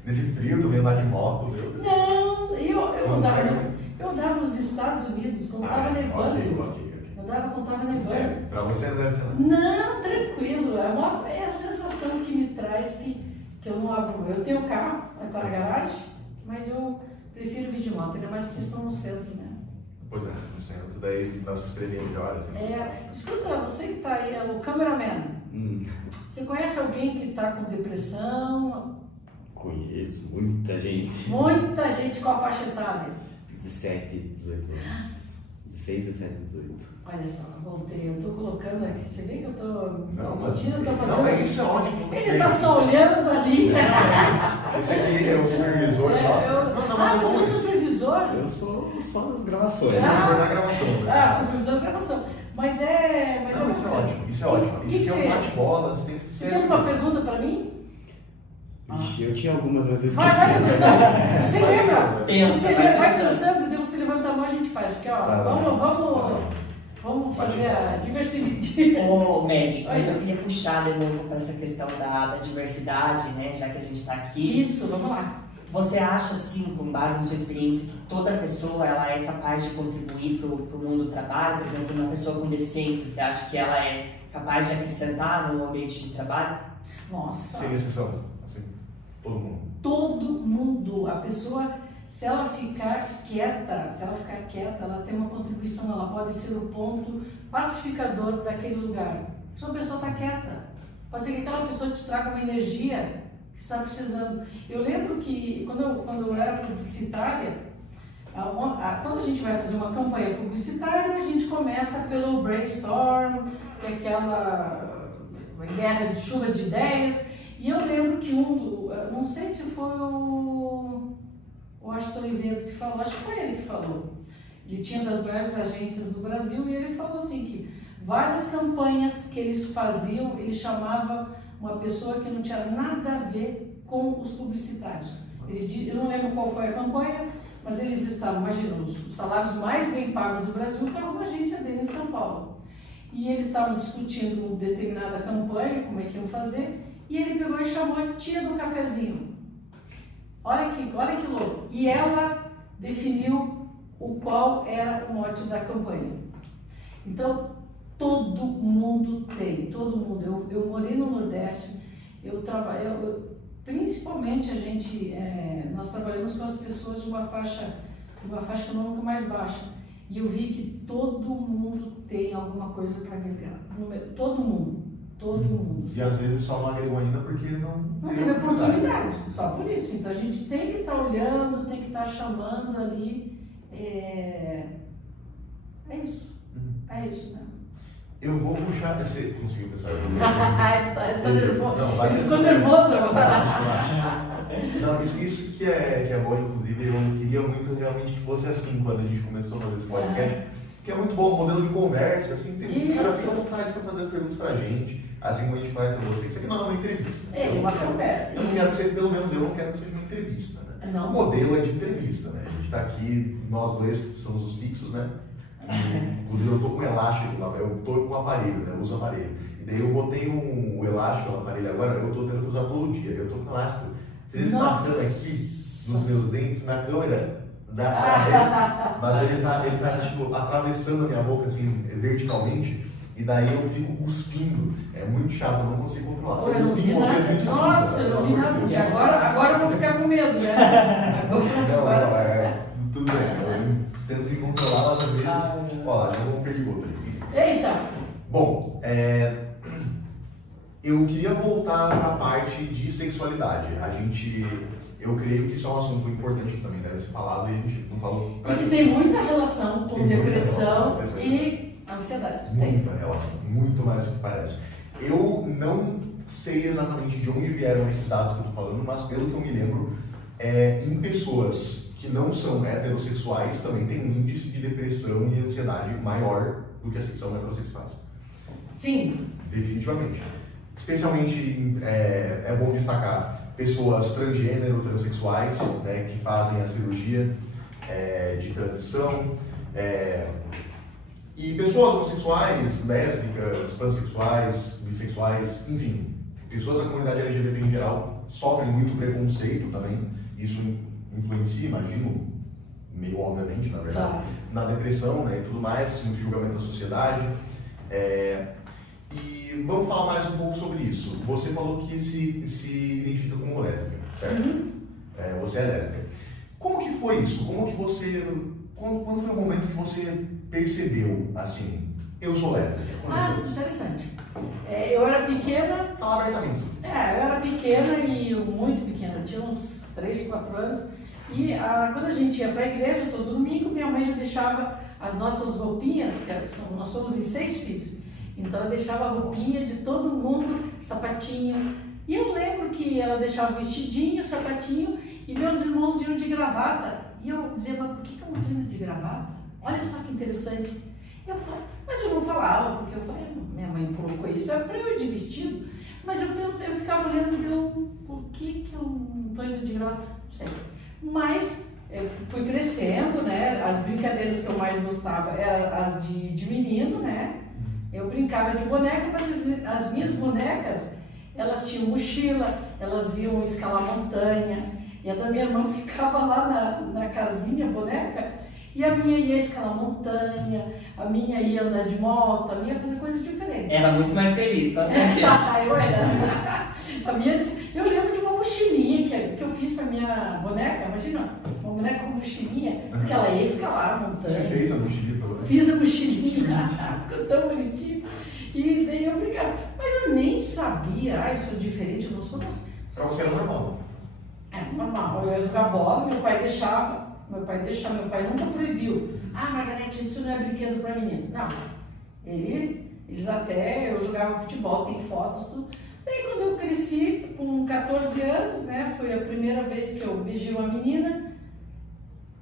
Nesse frio também andar de moto, meu Deus. Não, eu andava nos Estados Unidos quando estava nevando. Ok. Eu andava quando estava nevando. Pra você não deve ser. Não, tranquilo. A moto é a sensação que me traz que eu não abro. Eu tenho carro, vai estar na garagem, mas eu prefiro vir de moto, ainda mais que vocês estão no centro, né? Pois é, no centro, daí dá pra se escrever melhor, assim. Escuta, você que está aí, o cameraman, você conhece alguém que está com depressão? Conheço muita gente. Muita gente com a faixa etária? 17, 18 anos. 16, 17, 18. Olha só, voltei, eu estou colocando aqui, você vê que eu estou mentindo, eu estou fazendo... Não, isso é ótimo. Ele está só olhando ali. Esse aqui é o supervisor nosso. Eu sou supervisor. supervisor? Eu sou só nas gravações. Eu sou na gravação. Né? Supervisor da gravação. Mas é... Não, isso é ótimo. Isso é ótimo. Isso aqui é um bate-bola. Você tem alguma pergunta para mim? Ixi, eu tinha algumas, mas eu esqueci. Vai, você lembra? Pensa, Vai pensando, Deus, se levanta a mão a gente faz. Porque, ó, Tá, vamos fazer a diversidade. Ô, Meg, mas eu queria puxar de novo para essa questão da diversidade, né? Já que a gente está aqui. Isso, vamos lá. Você acha, assim, com base na sua experiência, que toda pessoa ela é capaz de contribuir para o mundo do trabalho? Por exemplo, uma pessoa com deficiência, você acha que ela é capaz de acrescentar no ambiente de trabalho? Nossa. Sem exceção. Assim, todo mundo. Todo mundo. A pessoa, se ela ficar quieta, ela tem uma contribuição, ela pode ser o ponto pacificador daquele lugar. Se uma pessoa está quieta, pode ser que aquela pessoa te traga uma energia que você está precisando. Eu lembro que quando eu era publicitária, quando a gente vai fazer uma campanha publicitária, a gente começa pelo brainstorm, que é aquela guerra de chuva de ideias. E eu lembro que não sei se foi o Astor Oliveto que falou, acho que foi ele que falou. Ele tinha das maiores agências do Brasil e ele falou assim que várias campanhas que eles faziam, ele chamava uma pessoa que não tinha nada a ver com os publicitários. Eu não lembro qual foi a campanha, mas eles estavam, imagina, os salários mais bem pagos do Brasil estavam na agência dele em São Paulo. E eles estavam discutindo uma determinada campanha, como é que iam fazer, e ele pegou e chamou a tia do cafezinho. Olha que louco. E ela definiu qual era o mote da campanha. Então, todo mundo tem, todo mundo. Eu morei no Nordeste, principalmente nós trabalhamos com as pessoas de uma faixa econômica mais baixa. E eu vi que todo mundo tem alguma coisa para agregar. Todo mundo. E às vezes só não agregou ainda porque não teve oportunidade, só por isso. Então a gente tem que estar olhando, tem que estar chamando ali. É isso. É isso, né? Eu vou puxar. Você conseguiu pensar? Tá nervoso. Não, ele ficou nervoso agora. Não, isso que é bom, inclusive, eu queria muito realmente que fosse assim quando a gente começou a fazer esse podcast. Que é muito bom, o modelo de conversa, assim, o cara fica à vontade para fazer as perguntas pra gente, assim como a gente faz pra vocês. Isso aqui não é uma entrevista. É uma conversa. Eu não quero ser, pelo menos eu não quero que seja uma entrevista, né? Não. O modelo é de entrevista, né? A gente tá aqui, nós dois somos os fixos, né? Inclusive eu tô com elástico, eu tô com o aparelho, né? Eu uso o aparelho. E daí eu botei o elástico no aparelho agora, eu tô tendo que usar todo dia. Eu tô com o elástico passando aqui nos meus dentes, na câmera. Mas ele tá tipo atravessando a minha boca assim verticalmente e daí eu fico cuspindo. É muito chato, eu não consigo controlar. Se eu cuspir vocês me desculpem. Nossa, eu não vi nada. Agora eu vou ficar com medo, né? Tudo bem. Eu tento me controlar, mas às vezes. Olha lá, já vou perder outra. Eita! Bom, eu queria voltar para a parte de sexualidade. Eu creio que isso é um assunto importante que também deve ser falado e a gente não falou. E que tem muita relação com depressão e ansiedade. Muita relação, muito mais do que parece. Eu não sei exatamente de onde vieram esses dados que eu estou falando, mas pelo que eu me lembro, em pessoas que não são heterossexuais também tem um índice de depressão e ansiedade maior do que as que são heterossexuais. Sim. Definitivamente. Especialmente é bom destacar pessoas transgênero, transexuais, né, que fazem a cirurgia de transição, e pessoas homossexuais, lésbicas, pansexuais, bissexuais, enfim, pessoas da comunidade LGBT em geral sofrem muito preconceito também. Isso influencia, imagino, meio obviamente, na verdade, na depressão, né, e tudo mais, muito julgamento da sociedade. E vamos falar mais um pouco sobre isso. Você falou que se identifica como lésbica, certo? Uhum. Você é lésbica. Como que foi isso? Como que você... Quando foi o momento que você percebeu, assim, eu sou lésbica? Interessante. Eu era pequena... Fala abertamente. Eu era pequena e muito pequena. Eu tinha uns 3, 4 anos. E quando a gente ia para a igreja todo domingo, minha mãe já deixava as nossas roupinhas, nós somos em 6 filhos. Então ela deixava a roupinha de todo mundo, sapatinho. E eu lembro que ela deixava o vestidinho, o sapatinho, e meus irmãos iam de gravata. E eu dizia, mas por que eu não estou indo de gravata? Olha só que interessante. Eu falei, mas eu não falava, porque eu falei, minha mãe colocou isso, é para eu ir de vestido. Mas eu pensei, eu ficava olhando e eu, por que eu não estou indo de gravata? Não sei. Mas eu fui crescendo, né? As brincadeiras que eu mais gostava eram as de menino, né? Eu brincava de boneca, mas as minhas bonecas, elas tinham mochila, elas iam escalar montanha. E a da minha irmã ficava lá na casinha, boneca, e a minha ia escalar montanha, a minha ia andar de moto, a minha ia fazer coisas diferentes. Era muito mais feliz, tá certeza. Eu era. Eu lembro de uma mochilinha que eu fiz pra minha boneca, imagina, uma boneca com mochilinha, porque ela ia escalar a montanha. Você fez a mochilinha pra você? Fiz a mochilinha, ficou tão bonitinho. E daí eu brincava. Mas eu nem sabia, eu sou diferente, eu não sou. Pra você era normal. É normal, eu ia jogar bola, meu pai deixava. Meu pai nunca proibiu. Margarete, isso não é brinquedo para menino. Não. Eles até, eu jogava futebol, tem fotos, tudo. Daí quando eu cresci, com 14 anos, né, foi a primeira vez que eu beijei uma menina.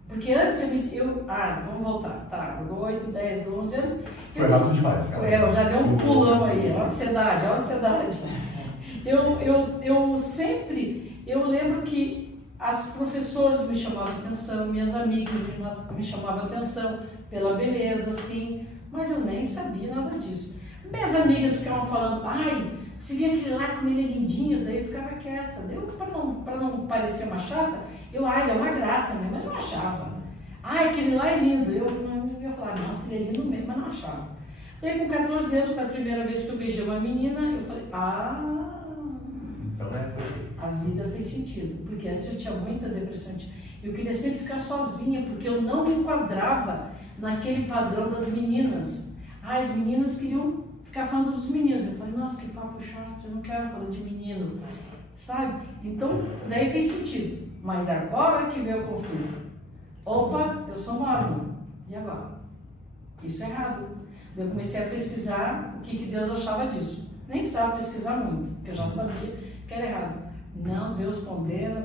Porque antes vamos voltar, tá, 8, 10, 11 anos. Foi rápido demais, cara. Eu já dei um pulão aí, a ansiedade. Eu lembro que as professoras me chamavam atenção, minhas amigas me chamavam atenção pela beleza, assim, mas eu nem sabia nada disso. Minhas amigas ficavam falando, você via aquele lá como ele é lindinho, daí eu ficava quieta. Daí para não parecer uma chata, ele é uma graça mesmo, mas não achava. Aquele lá é lindo. Eu falava, nossa, ele é lindo mesmo, mas não achava. Daí com 14 anos, foi a primeira vez que eu beijei uma menina, eu falei, Então a vida fez sentido, porque antes eu tinha muita depressão, eu queria sempre ficar sozinha, porque eu não me enquadrava naquele padrão das meninas. As meninas queriam ficar falando dos meninos, eu falei, nossa, que papo chato, eu não quero falar de menino, sabe? Então, daí fez sentido, mas agora que veio o conflito, eu sou mormon, e agora? Isso é errado. Eu comecei a pesquisar o que Deus achava disso, nem precisava pesquisar muito, porque eu já sabia que era errado. Não, Deus condena.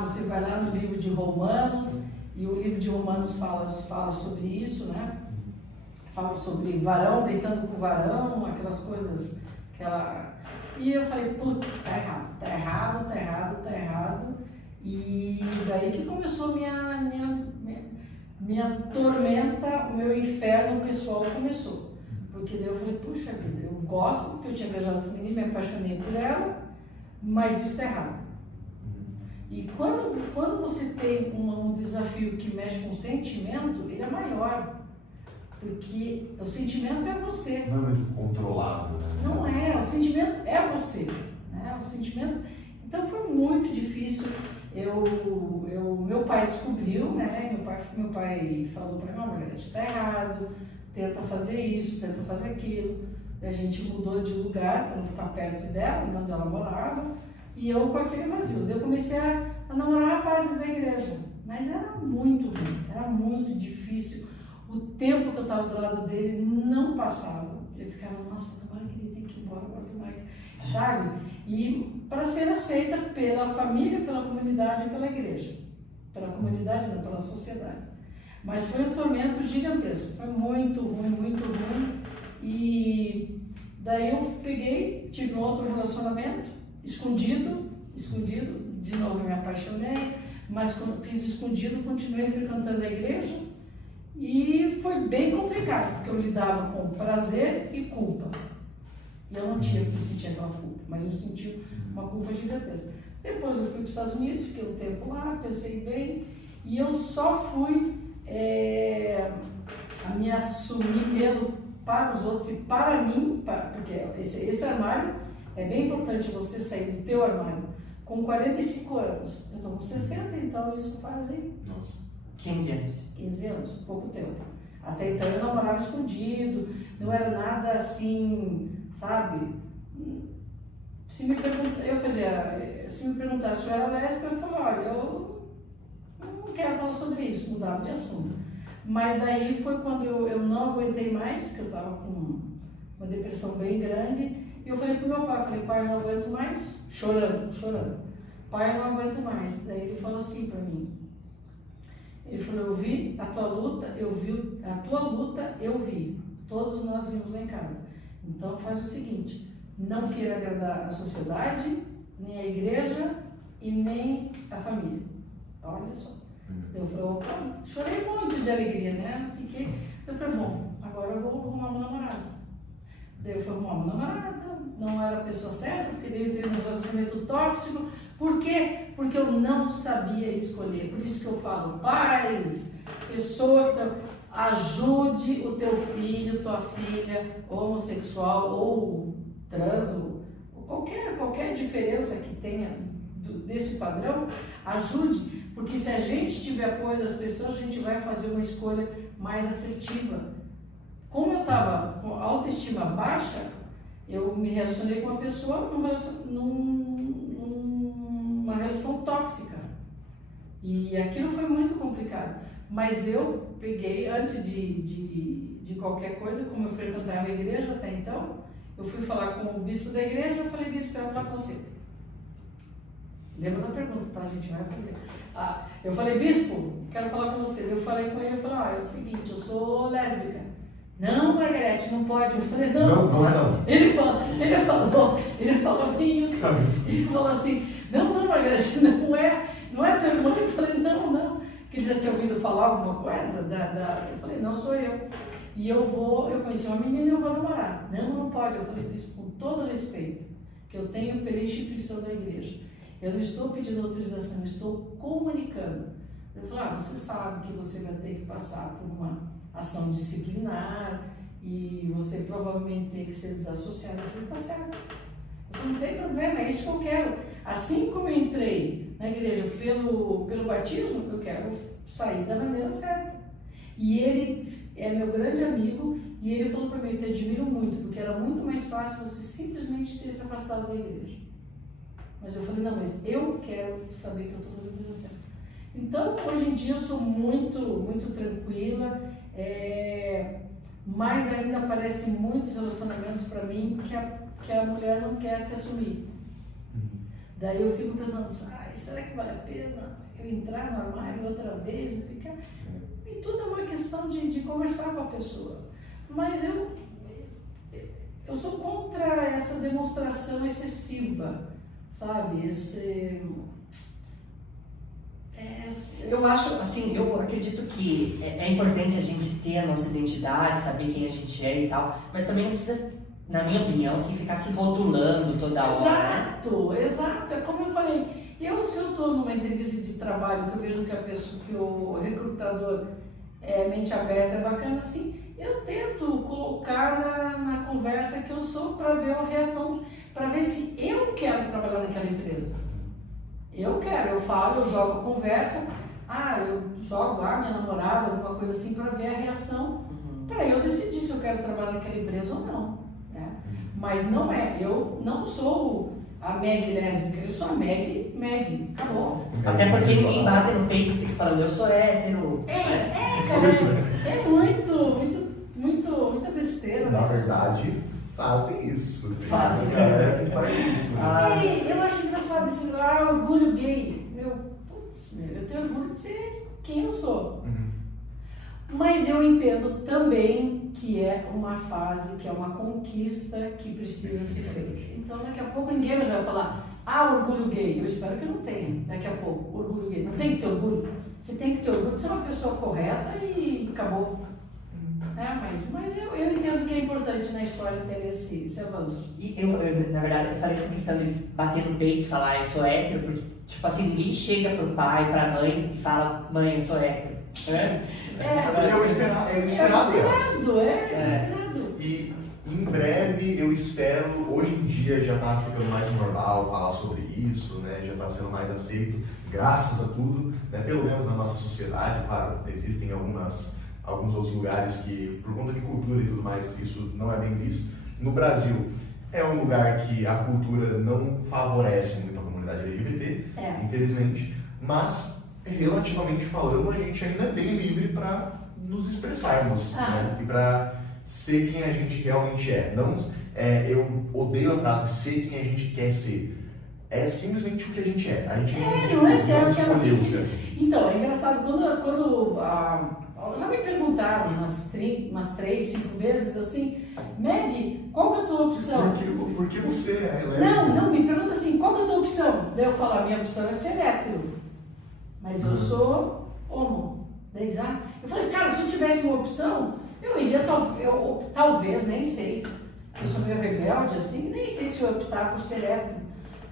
Você vai lá no livro de Romanos, e o livro de Romanos fala sobre isso, né? Fala sobre varão deitando com varão, aquelas coisas, E eu falei, putz, tá errado. E daí que começou minha tormenta, o meu inferno pessoal começou. Porque daí eu falei, puxa vida, eu gosto, porque eu tinha beijado essa menina, me apaixonei por ela, mas isso está errado. E quando você tem um desafio que mexe com o sentimento, ele é maior. Porque o sentimento é você. Não é muito controlável, né? Não é, o sentimento é você. Né? O sentimento... Então foi muito difícil. Meu pai descobriu, né? Meu pai falou para mim, Margarete, está errado, tenta fazer isso, tenta fazer aquilo. A gente mudou de lugar para não ficar perto dela, onde ela morava, e eu com aquele vazio. Eu comecei a namorar rapazes da igreja, mas era muito ruim, era muito difícil. O tempo que eu estava do lado dele não passava. Eu ficava, nossa, tomara que ele tem que ir embora, sabe? E para ser aceita pela família, pela comunidade e pela igreja. Pela comunidade, não, pela sociedade. Mas foi um tormento gigantesco, foi muito ruim. E daí eu tive um outro relacionamento, escondido, de novo eu me apaixonei, mas quando fiz escondido, continuei frequentando a igreja e foi bem complicado, porque eu lidava com prazer e culpa. E eu não sentia aquela culpa, mas eu senti uma culpa gigantesca. Depois eu fui para os Estados Unidos, fiquei um tempo lá, pensei bem, e eu só fui a me assumir mesmo para os outros e para mim, porque esse armário, é bem importante você sair do teu armário com 45 anos. Eu estou com 60, então isso faz aí 15 anos. 15 anos, pouco tempo. Até então eu namorava escondido, não era nada assim, sabe? Se me perguntasse se eu era lésbica, eu falava, olha, eu não quero falar sobre isso, mudava de assunto. Mas daí foi quando eu não aguentei mais, que eu estava com uma depressão bem grande, e eu falei pro meu pai, pai, eu não aguento mais, chorando. Pai, eu não aguento mais. Daí ele falou assim para mim, Ele falou, eu vi a tua luta, eu vi. Todos nós vimos lá em casa. Então faz o seguinte, não queira agradar a sociedade, nem a igreja e nem a família. Olha só. Eu falei, opa, chorei muito de alegria, né? Eu falei, bom, agora eu vou arrumar uma namorada. Daí eu fui arrumar uma namorada, não era a pessoa certa, porque daí eu entrei num relacionamento tóxico. Por quê? Porque eu não sabia escolher. Por isso que eu falo, pais, pessoa que ajude o teu filho, tua filha, homossexual ou trans, ou qualquer diferença que tenha desse padrão, ajude. Porque se a gente tiver apoio das pessoas, a gente vai fazer uma escolha mais assertiva. Como eu estava com autoestima baixa, eu me relacionei com uma pessoa numa relação tóxica. E aquilo foi muito complicado. Mas eu peguei, antes de qualquer coisa, como eu frequentava a igreja até então, eu fui falar com o bispo da igreja, eu falei, bispo, eu quero falar com você. Lembra da pergunta, tá? A gente vai aprender. Eu falei, bispo, quero falar com você. Eu falei com ele, eu falei, é o seguinte, eu sou lésbica. Não, Margarete, não pode. Eu falei, não é não. Ele falou bem isso. Ele falou assim, não, Margarete, não é teu irmão. Eu falei, não, que ele já tinha ouvido falar alguma coisa. Eu falei, não, sou eu. E eu conheci uma menina e eu vou namorar. Não pode. Eu falei, isso com todo respeito que eu tenho pela instituição da igreja. Eu não estou pedindo autorização, eu estou comunicando. Eu falei, você sabe que você vai ter que passar por uma ação disciplinar e você provavelmente tem que ser desassociado. Eu falei, tá certo. Eu falei, não tem problema, é isso que eu quero. Assim como eu entrei na igreja pelo batismo, eu quero sair da maneira certa. E ele é meu grande amigo e ele falou para mim, eu te admiro muito, porque era muito mais fácil você simplesmente ter se afastado da igreja. Mas eu falei, não, mas eu quero saber que eu estou fazendo coisa certa. Então, hoje em dia eu sou muito tranquila, mas ainda aparecem muitos relacionamentos para mim que a mulher não quer se assumir. Daí eu fico pensando, será que vale a pena eu entrar no armário outra vez? E tudo é uma questão de conversar com a pessoa. Mas eu sou contra essa demonstração excessiva. Sabe, Eu acho, assim, eu acredito que é importante a gente ter a nossa identidade, saber quem a gente é e tal, mas também não precisa, na minha opinião, assim, ficar se rotulando toda hora. Exato, é como eu falei, se eu estou numa entrevista de trabalho que eu vejo que o recrutador é mente aberta, é bacana, assim, eu tento colocar na conversa que eu sou para ver a reação, para ver se eu quero trabalhar naquela empresa. Eu quero, eu falo, eu jogo a conversa, eu jogo minha namorada, alguma coisa assim, para ver a reação, para eu decidir se eu quero trabalhar naquela empresa ou não. Né? Mas eu não sou a Meg lésbica, eu sou a Meg, acabou. Até porque ninguém bate no peito e fica falando, eu sou hétero. Muita besteira. Na verdade, fazem isso. Fazem. Tem galera que faz isso. Eu acho engraçado esse orgulho gay. Eu tenho orgulho de ser quem eu sou. Mas eu entendo também que é uma fase, que é uma conquista que precisa ser feita. Então daqui a pouco ninguém vai falar, orgulho gay. Eu espero que não tenha daqui a pouco, orgulho gay. Não tem que ter orgulho. Você tem que ter orgulho de ser uma pessoa correta e acabou. Mas eu entendo que é importante na história ter esse avanço. E na verdade, eu falei essa questão de bater no peito e falar, eu sou hétero, porque, tipo assim, ninguém chega pro pai, pra mãe e fala, mãe, eu sou hétero. É o esperado. E em breve eu espero, hoje em dia já está ficando mais normal falar sobre isso, né? Já está sendo mais aceito, graças a tudo, né? Pelo menos na nossa sociedade. Claro, existem alguns outros lugares que, por conta de cultura e tudo mais, isso não é bem visto. No Brasil, é um lugar que a cultura não favorece muito a comunidade LGBT, infelizmente, mas, relativamente falando, a gente ainda é bem livre para nos expressarmos, né? E para ser quem a gente realmente é. Eu odeio a frase ser quem a gente quer ser. é simplesmente o que a gente é. A gente não é certo, escolheu ser assim. Então, é engraçado, já me perguntaram umas 3, 5 vezes assim, Meg, qual que é a tua opção? Por que você é lésbica? Não, me pergunta assim, qual que é a tua opção? Daí eu falo, a minha opção é ser hétero, mas eu sou homo. Daí eu falei, cara, se eu tivesse uma opção, eu iria, talvez, nem sei, eu sou meio rebelde assim, nem sei se eu optar por ser hétero.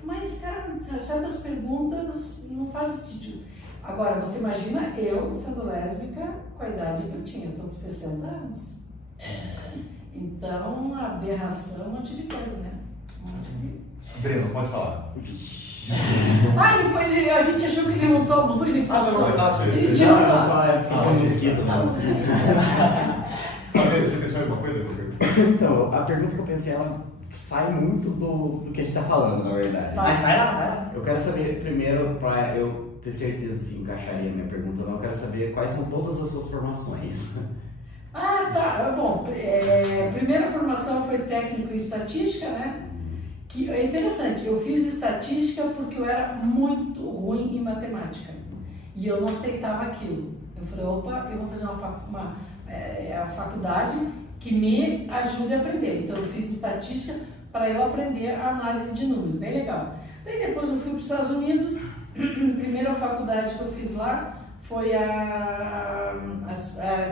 Mas, cara, certas perguntas não fazem sentido. Agora, você imagina eu sendo lésbica com a idade que eu tinha, eu tô com 60 anos. Então, aberração, um monte de coisa, né? Breno, pode falar. Depois a gente achou que ele não tomou, ele você não vai dar as vezes. Ele tirou mosquito, Você pensou em alguma coisa? Então, a pergunta que eu pensei, ela sai muito do que a gente tá falando, na verdade. Mas vai lá. Eu quero saber, primeiro, pra eu ter certeza se encaixaria a minha pergunta ou não, eu quero saber quais são todas as suas formações. Tá. Bom, primeira formação foi técnico em estatística, né? Que é interessante, eu fiz estatística porque eu era muito ruim em matemática. E eu não aceitava aquilo. Eu falei, opa, eu vou fazer a faculdade que me ajude a aprender. Então eu fiz estatística para eu aprender a análise de números, bem legal. Daí depois eu fui para os Estados Unidos, a primeira faculdade que eu fiz lá foi as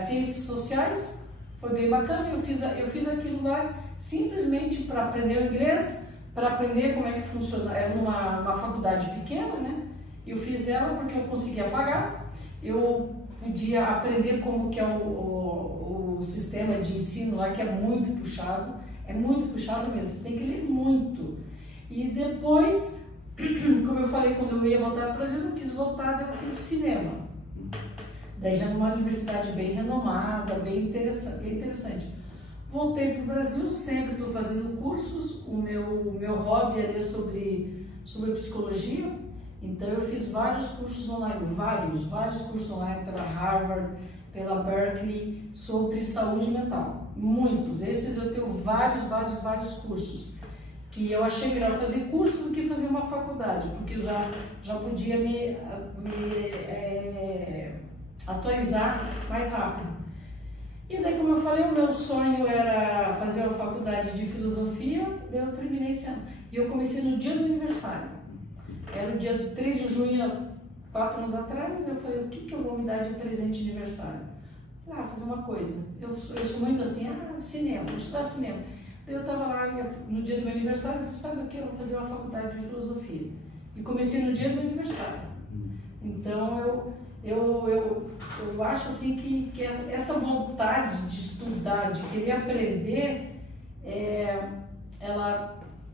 Ciências Sociais, foi bem bacana, eu fiz aquilo lá simplesmente para aprender o inglês, para aprender como é que funciona, é uma faculdade pequena, né? Eu fiz ela porque eu conseguia pagar, eu podia aprender como que é o sistema de ensino lá, que é muito puxado mesmo, você tem que ler muito. E depois, como eu falei, quando eu ia voltar para o Brasil, eu não quis voltar, daí eu fiz cinema. Daí já numa universidade bem renomada, bem interessante. Voltei para o Brasil, sempre estou fazendo cursos, o meu hobby é ler sobre psicologia, então eu fiz vários cursos online, vários cursos online pela Harvard, pela Berkeley, sobre saúde mental, muitos, esses eu tenho vários cursos, que eu achei melhor fazer curso do que fazer uma faculdade, porque eu já podia me atualizar mais rápido. E daí, como eu falei, o meu sonho era fazer uma faculdade de filosofia, daí eu terminei esse ano. E eu comecei no dia do aniversário. Era o dia 3 de junho, 4 anos atrás, eu falei, o que eu vou me dar de presente de aniversário? Fazer uma coisa. Eu sou muito assim, cinema, vou estudar cinema. Daí eu estava lá, no dia do meu aniversário, eu falei, sabe o que? Eu vou fazer uma faculdade de filosofia. E comecei no dia do meu aniversário. Então, eu acho assim que essa vontade de estudar, de querer aprender,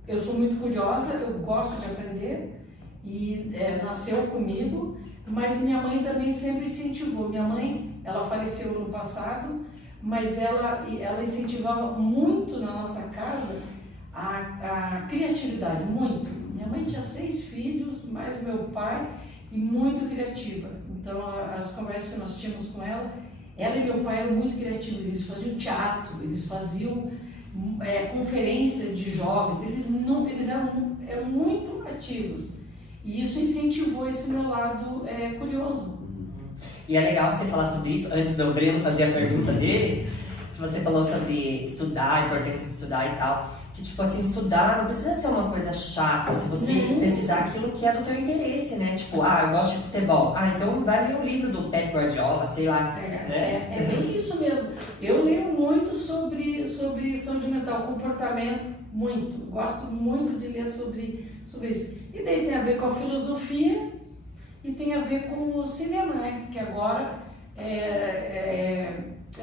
eu sou muito curiosa, eu gosto de aprender e nasceu comigo, mas minha mãe também sempre incentivou. Minha mãe, ela faleceu no passado, mas ela incentivava muito na nossa casa a criatividade, muito. Minha mãe tinha 6 filhos, mais meu pai, e muito criativa. Então, as conversas que nós tínhamos com ela e meu pai eram muito criativos, eles faziam teatro, eles faziam conferências de jovens, eles eram muito ativos. E isso incentivou esse meu lado curioso. E é legal você falar sobre isso, antes do Breno fazer a pergunta dele, que você falou sobre estudar, a importância de estudar e tal. Que, tipo assim, estudar não precisa ser uma coisa chata, se você pesquisar aquilo que é do teu interesse, né? Tipo, eu gosto de futebol. Então vai ler um livro do Pep Guardiola, sei lá. É bem isso mesmo. Eu leio muito sobre saúde mental, comportamento, muito. Gosto muito de ler sobre isso. E daí tem a ver com a filosofia e tem a ver com o cinema, né? Que agora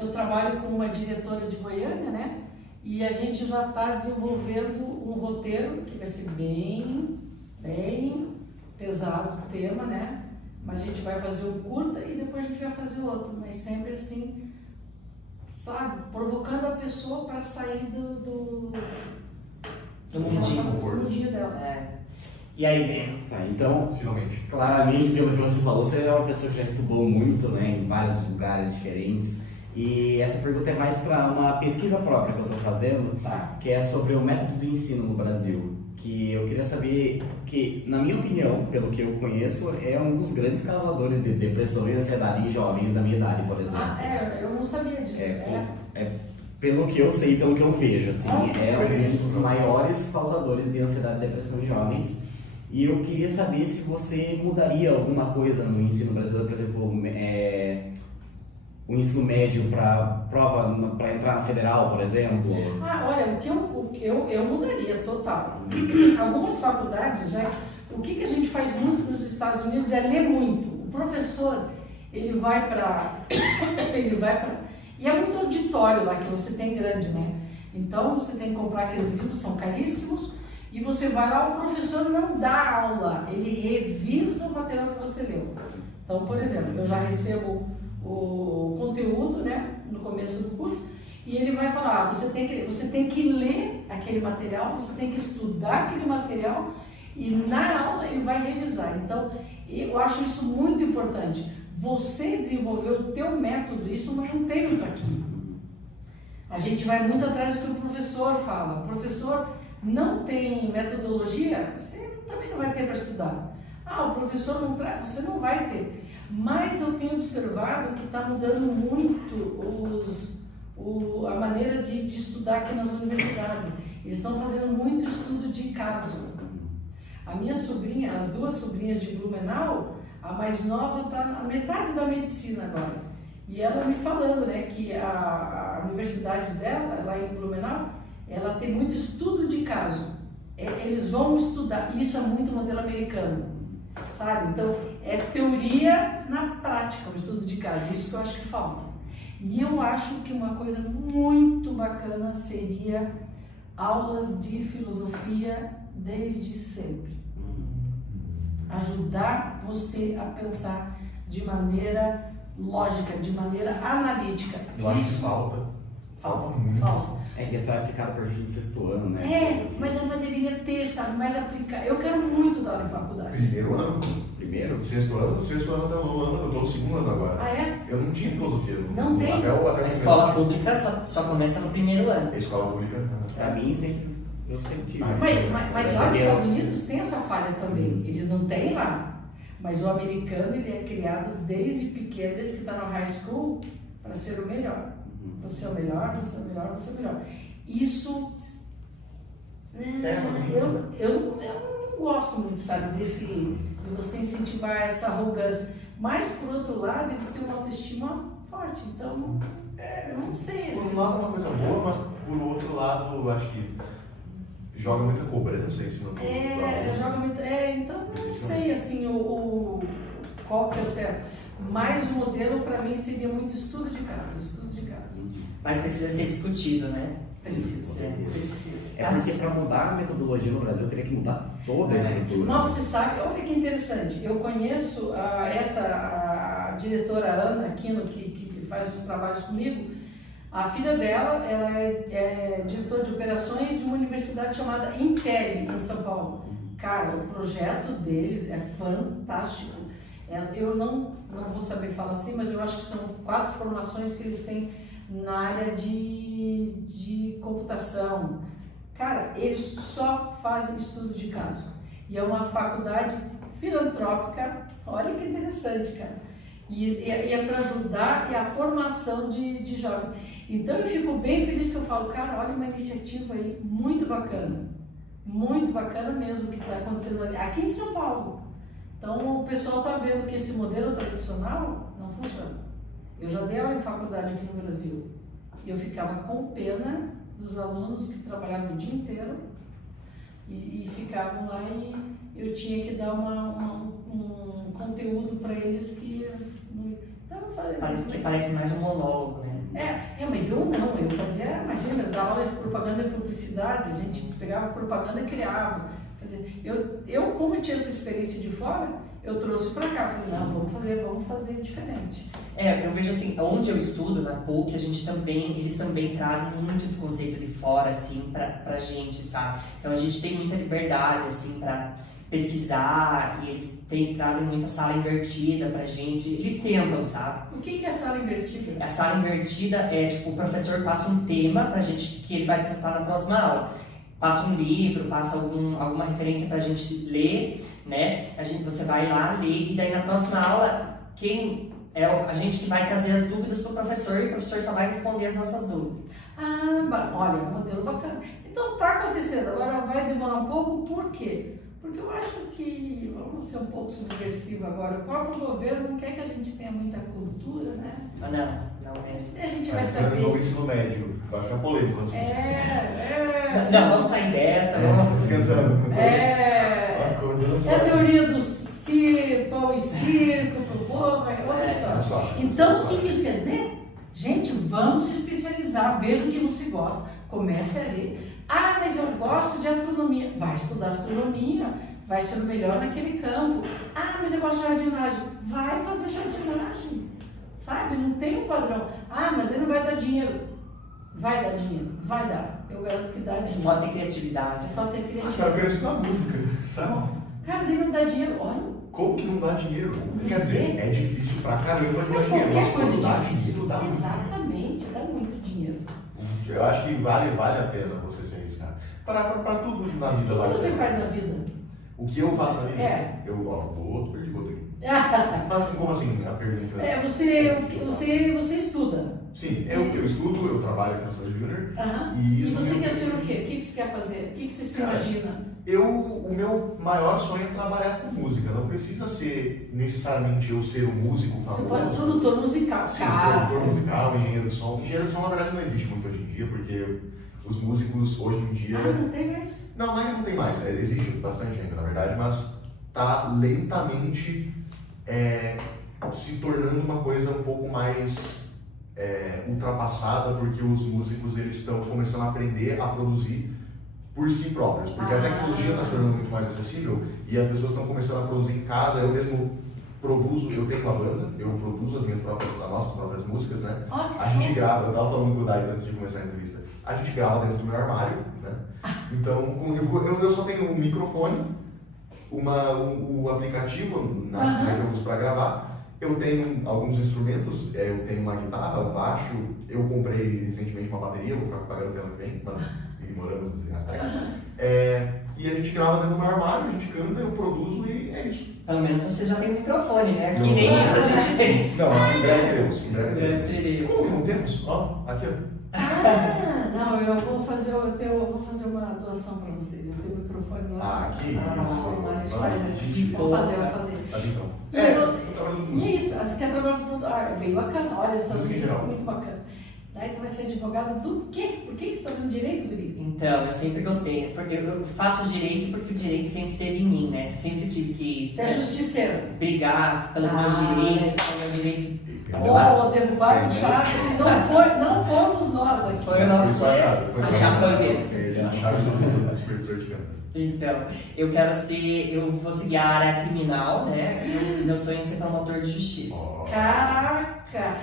eu trabalho com uma diretora de Goiânia, né? E a gente já está desenvolvendo um roteiro que vai ser bem pesado o tema, né? Mas a gente vai fazer um curta e depois a gente vai fazer outro, mas sempre assim, sabe? Provocando a pessoa para sair do mundinho dela. E aí, Breno? Tá, então, finalmente, claramente, pelo que você falou, você é uma pessoa que já estudou muito, né, em vários lugares diferentes. E essa pergunta é mais para uma pesquisa própria que eu estou fazendo, que é sobre o método do ensino no Brasil, que eu queria saber que, na minha opinião, pelo que eu conheço, é um dos grandes causadores de depressão e ansiedade em jovens da minha idade, por exemplo. Eu não sabia disso. Pelo que eu sei, pelo que eu vejo, assim, é um dos isso. maiores causadores de ansiedade e depressão em jovens. E eu queria saber se você mudaria alguma coisa no ensino brasileiro, por exemplo, o ensino médio para prova, para entrar na federal, por exemplo. Olha, o que eu mudaria total. Algumas faculdades, o que a gente faz muito nos Estados Unidos é ler muito. O professor, ele vai para... E é muito auditório lá que você tem grande, né? Então você tem que comprar aqueles livros, são caríssimos, e você vai lá, o professor não dá aula, ele revisa o material que você leu. Então, por exemplo, eu já recebo o conteúdo, né, no começo do curso, e ele vai falar, você tem que ler aquele material, você tem que estudar aquele material, e na aula ele vai revisar. Então, eu acho isso muito importante. Você desenvolveu o teu método, isso não tem muito aqui. A gente vai muito atrás do que o professor fala. O professor não tem metodologia, você também não vai ter para estudar. O professor não traz, você não vai ter. Mas eu tenho observado que está mudando muito a maneira de estudar aqui nas universidades. Eles estão fazendo muito estudo de caso. A minha sobrinha, as duas sobrinhas de Blumenau, a mais nova está na metade da medicina agora. E ela me falando, né, que a universidade dela, lá em Blumenau, ela tem muito estudo de caso. Eles vão estudar, isso é muito modelo americano, sabe? Então, é teoria na prática, o estudo de caso, isso que eu acho que falta. E eu acho que uma coisa muito bacana seria aulas de filosofia desde sempre. Ajudar você a pensar de maneira lógica, de maneira analítica. Eu acho que falta muito. Falta. É que isso é aplicado a partir do 6º ano, né? Mas ela deveria ter, sabe, mais aplicado. Eu quero muito dar aula em faculdade. Primeiro ano. Primeiro? Sexto ano até o ano, eu tô no 2º ano agora. É? Eu não tinha filosofia. Não tem? Até A escola pública só começa no primeiro ano. A escola pública. Pra mim, eu sempre tive. Mas lá nos Estados Unidos tem essa falha também. Eles não têm lá. Mas o americano, ele é criado desde pequeno, desde que está no high school, para ser o melhor. Você é o melhor, você é o melhor, você é o melhor. Isso... Eu não gosto muito, sabe, de você incentivar essa arrogância. Mas, por outro lado, eles têm uma autoestima forte. Então, eu não sei. Por um lado é uma coisa boa, mas por outro lado, eu acho que joga muita cobrança em cima do joga muito. Então, não sei, assim, qual que é o certo. Mas o modelo, para mim, seria muito estudo de caso. Mas precisa ser discutido, né? Precisa. É porque para mudar a metodologia no Brasil, teria que mudar toda a estrutura. Mas você sabe, olha que interessante, eu conheço a diretora Ana Aquino, que faz os trabalhos comigo. A filha dela, ela é diretora de operações de uma universidade chamada Intel, em São Paulo. Cara, o projeto deles é fantástico. Eu não vou saber falar assim, mas eu acho que são 4 formações que eles têm na área de computação. Cara, eles só fazem estudo de caso. E é uma faculdade filantrópica, olha que interessante, cara. E é para ajudar a formação de jovens. Então eu fico bem feliz que eu falo, cara, olha uma iniciativa aí muito bacana mesmo que está acontecendo ali, aqui em São Paulo. Então o pessoal está vendo que esse modelo tradicional não funciona. Eu já dei aula em faculdade aqui no Brasil e eu ficava com pena dos alunos que trabalhavam o dia inteiro e ficavam lá e eu tinha que dar um conteúdo para eles que... Então eu falei, Parece mais um monólogo, né? Mas eu não, eu fazia, imagina, eu dava aula de propaganda e publicidade, a gente pegava propaganda e criava. Eu como tinha essa experiência de fora, eu trouxe para cá, falei, não, vamos fazer diferente. Eu vejo assim, onde eu estudo, na PUC, eles também trazem muito esse conceito de fora, assim, pra gente, sabe? Então a gente tem muita liberdade, assim, pra pesquisar, e eles trazem muita sala invertida pra gente, eles tentam, sabe? O que é sala invertida? A sala invertida é, tipo, o professor passa um tema pra gente que ele vai tratar na próxima aula. passa um livro, passa alguma referência para a gente ler, né? Você vai lá ler e daí na próxima aula a gente que vai trazer as dúvidas para o professor e o professor só vai responder as nossas dúvidas. Olha, modelo bacana. Então tá acontecendo, agora vai demorar um pouco, por quê? Porque eu acho que, vamos ser um pouco subversivo agora, o próprio governo não quer que a gente tenha muita cultura, né? Não é assim. E a gente vai No saber. ensino médio, vai ficar polêmico. Assim. Não, vamos sair dessa, vamos... Esquentando. É a teoria do pão e circo pro povo, é outra história. Então, o que isso quer dizer? Gente, vamos se especializar, veja o que você gosta, comece a ler. Mas eu gosto de astronomia. Vai estudar astronomia, vai ser o melhor naquele campo. Mas eu gosto de jardinagem. Vai fazer jardinagem, sabe? Não tem um padrão. Mas ele não vai dar dinheiro. Vai dar dinheiro, vai dar. Eu garanto que dá dinheiro. É só ter criatividade. É só ter criatividade. Cara, eu quero estudar música, sabe? Cara, ele não dá dinheiro, olha. Como que não dá dinheiro? Quer dizer, é difícil pra caramba de Mas dar dinheiro. qualquer coisa dá é difícil. dinheiro, dá muito. Exatamente, dá muito dinheiro. Eu acho que vale a pena você se arriscar. Pra tudo na vida O vale a que você pena. faz na vida? O que eu faço na vida? É. Eu vou perdi outro aqui. Mas como assim a pergunta? Você estuda. Sim, eu estudo, eu trabalho aqui na Cidade Júnior. E você quer ser o quê? O que você quer fazer? O que você se imagina? O meu maior sonho é trabalhar com música. Não precisa ser necessariamente eu ser um músico Você famoso. pode ser produtor musical. Sim, produtor musical, engenheiro de som. Engenheiro de som, na verdade, não existe muito hoje em dia, porque os músicos hoje em dia... não tem mais? Não tem mais. Existe bastante ainda, na verdade, mas está lentamente se tornando uma coisa um pouco mais ultrapassada, porque os músicos eles estão começando a aprender a produzir por si próprios, porque a tecnologia está se tornando muito mais acessível e as pessoas estão começando a produzir em casa. Eu mesmo produzo, eu tenho uma banda, eu produzo as nossas próprias músicas, né? A gente grava, eu estava falando com o Dai antes de começar a entrevista, a gente grava dentro do meu armário, né? Então eu só tenho um microfone, o aplicativo que eu uso para gravar. Eu tenho alguns instrumentos, eu tenho uma guitarra, um baixo, eu comprei recentemente uma bateria, vou ficar pagando pelo que vem, mas ignoramos esse aspecto. E a gente grava dentro do meu armário, a gente canta, eu produzo e é isso. Pelo menos você já tem um microfone, né? Que nem isso a gente tem. Não, mas em breve teremos. Em breve teremos. Como que não temos? Ó, aqui ó. Não, eu vou fazer uma doação para você. Eu tenho um microfone lá. Que isso. Vou fazer. Então. E isso, você quer trabalhar com tudo. É bem bacana, olha, essas música muito bacana. Daí tu vai ser advogado do quê? Por que você está fazendo direito, Guri? Então, eu sempre gostei, porque eu faço direito porque o direito sempre teve em mim, né? Sempre tive que Você é justiceiro. Brigar pelos meus direitos, pelo meu direito. Derrubar o chave, não fomos nós aqui. Foi o nosso dia. A chapa A chave do supervisor de câmera. Então, eu vou seguir a área criminal, né? E meu sonho é ser promotor de justiça. Caraca!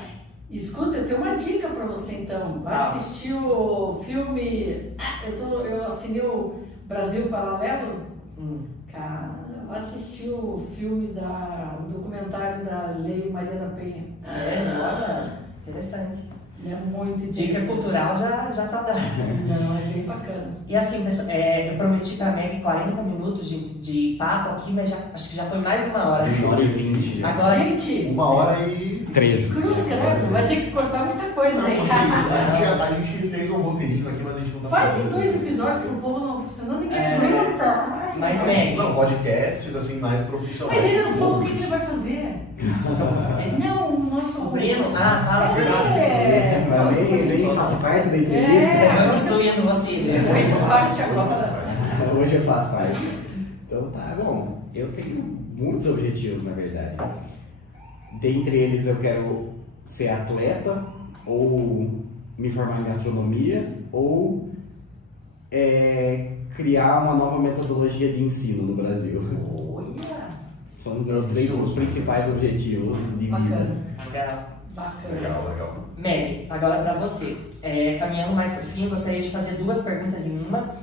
Escuta, eu tenho uma dica pra você então. Vai assistir o filme. Eu assinei o Brasil Paralelo. Cara, vai assistir o filme o documentário da Lei Maria da Penha. Sério? Olha, interessante. É muito interessante. Dica cultural já tá dada. Não, é bem bacana. E assim, pessoal, eu prometi pra Meg 40 minutos de papo aqui, mas acho que já foi mais de 1 hora. 1h20. Agora, gente, 1h13. cruz, credo, vai ter que cortar muita coisa aí. A gente fez um roteirinho aqui, mas a gente não tá Faz em 2 episódios pro povo, não, senão ninguém aguenta. Mas, Meg. Não, podcasts assim mais profissionais. Mas ele não falou o que ele vai fazer. Não, o nosso. O Breno, fala. Nem faço parte da entrevista. Eu estou indo você. Você fez parte agora. Mas hoje eu faço parte. Então tá bom. Eu tenho muitos objetivos, na verdade. Dentre eles eu quero ser atleta, ou me formar em gastronomia, ou criar uma nova metodologia de ensino no Brasil. Olha! São os meus 3 principais objetivos de vida. Bacana. Legal. Meg, agora pra você. Caminhando mais pro fim, gostaria de fazer 2 perguntas em uma.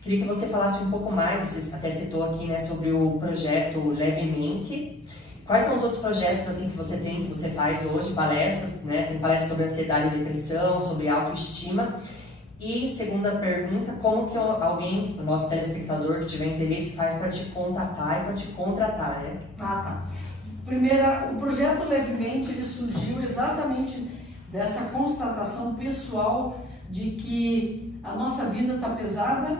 Queria que você falasse um pouco mais, você até citou aqui, né, sobre o projeto Levemente. Quais são os outros projetos assim que você tem, que você faz hoje, palestras, né? Tem palestras sobre ansiedade e depressão, sobre autoestima. E segunda pergunta, como que alguém, o nosso telespectador que tiver interesse, faz para te contatar e para te contratar, né? Ah, tá. Primeira, o projeto Levemente ele surgiu exatamente dessa constatação pessoal de que a nossa vida está pesada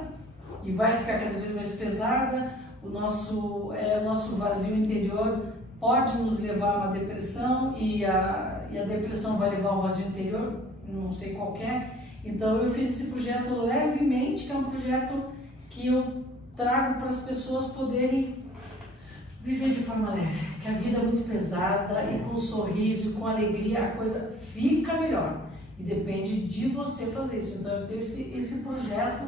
e vai ficar cada vez mais pesada, o nosso vazio interior pode nos levar a uma depressão e a depressão vai levar a um vazio interior, não sei qual que é. Então eu fiz esse projeto Levemente, que é um projeto que eu trago para as pessoas poderem viver de forma leve, que a vida é muito pesada e com sorriso, com alegria, a coisa fica melhor. E depende de você fazer isso. Então eu tenho esse projeto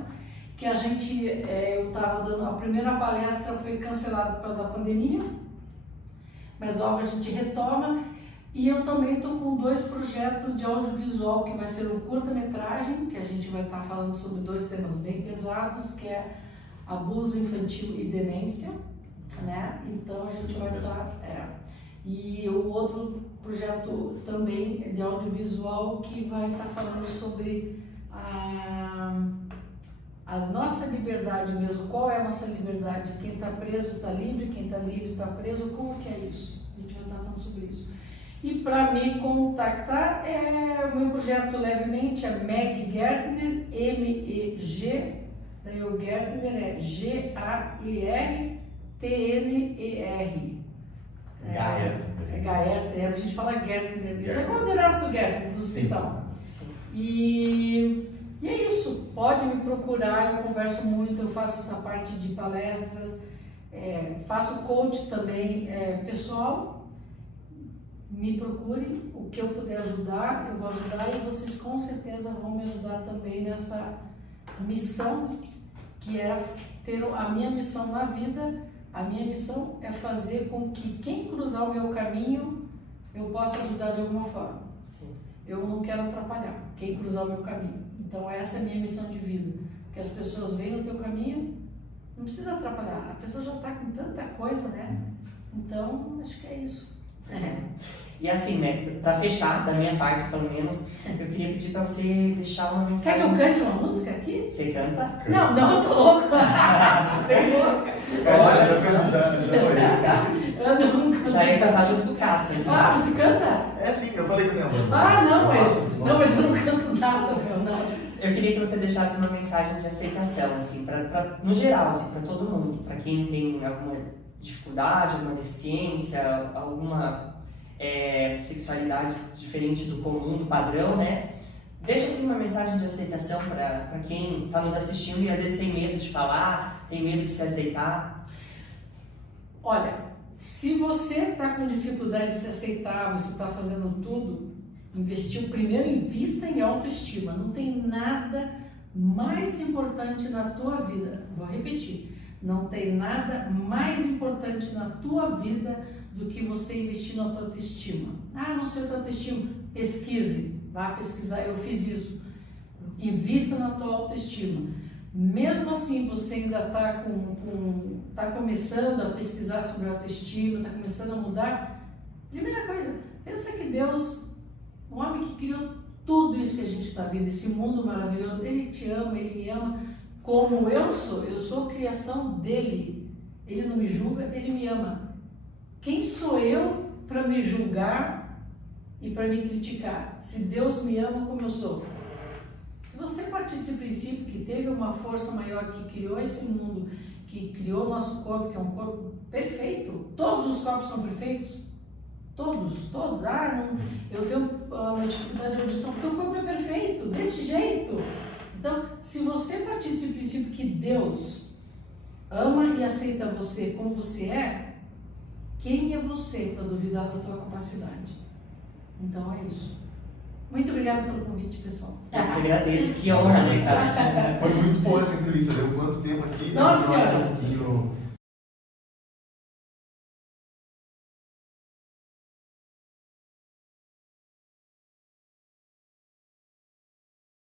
que a gente, eu estava dando, a primeira palestra foi cancelada por causa da pandemia, mas logo a gente retoma. E eu também estou com 2 projetos de audiovisual, que vai ser um curta-metragem, que a gente vai estar falando sobre 2 temas bem pesados, que é abuso infantil e demência, né? Então a gente vai estar... E o outro projeto também de audiovisual que vai estar falando sobre a nossa liberdade mesmo. Qual é a nossa liberdade? Quem está preso está livre, quem está livre está preso. Como que é isso? A gente vai estar falando sobre isso. E para me contactar, o meu projeto Levemente é Meg Gertner, M-E-G, daí o Gertner é G-A-E-R-T-N-E-R. Gaertner, a gente fala Gertner mesmo, é como o Erasto Gertner do hospital. E é isso, pode me procurar, eu converso muito, eu faço essa parte de palestras, faço coach também pessoal. Me procure, o que eu puder ajudar, eu vou ajudar e vocês com certeza vão me ajudar também nessa missão, que é ter a minha missão na vida. A minha missão é fazer com que quem cruzar o meu caminho, eu possa ajudar de alguma forma. Sim. Eu não quero atrapalhar quem cruzar o meu caminho. Então essa é a minha missão de vida. Que as pessoas veem no teu caminho, não precisa atrapalhar. A pessoa já está com tanta coisa, né? Então, acho que é isso. E assim, né, pra fechar, da minha parte pelo menos, eu queria pedir pra você deixar uma mensagem. Quer que eu cante uma música aqui? Você canta? Não, eu tô louca. Bem louca. Já ia cantar junto do Cássio. Ah, você canta? Sim, eu falei que não. Não, mas eu não canto nada, não. Eu queria que você deixasse uma mensagem de aceitação, assim, no geral, assim, pra todo mundo, pra quem tem alguma dificuldade, alguma deficiência, alguma sexualidade diferente do comum, do padrão, né? Deixa assim uma mensagem de aceitação para quem está nos assistindo e às vezes tem medo de falar, tem medo de se aceitar. Olha, se você está com dificuldade de se aceitar, você está fazendo tudo, primeiro invista em autoestima. Não tem nada mais importante na tua vida. Vou repetir. Não tem nada mais importante na tua vida do que você investir na tua autoestima. Não sei a tua autoestima. Pesquise, vá pesquisar. Eu fiz isso. Invista na tua autoestima. Mesmo assim, você ainda está começando a pesquisar sobre autoestima, está começando a mudar. Primeira coisa, pensa que Deus, o homem que criou tudo isso que a gente está vendo, esse mundo maravilhoso, Ele te ama, Ele me ama. Como eu sou criação dele. Ele não me julga, ele me ama. Quem sou eu para me julgar e para me criticar? Se Deus me ama como eu sou. Se você partir desse princípio que teve uma força maior que criou esse mundo, que criou o nosso corpo, que é um corpo perfeito, todos os corpos são perfeitos? Todos. Eu tenho uma dificuldade de audição, porque o corpo é perfeito, desse jeito. Então, se você partir desse princípio que Deus ama e aceita você como você é, quem é você para duvidar da tua capacidade? Então é isso. Muito obrigada pelo convite, pessoal. Eu que agradeço, que honra, né, Cássio? Foi muito boa essa entrevista, deu quanto tempo aqui? Nossa! Um pouquinho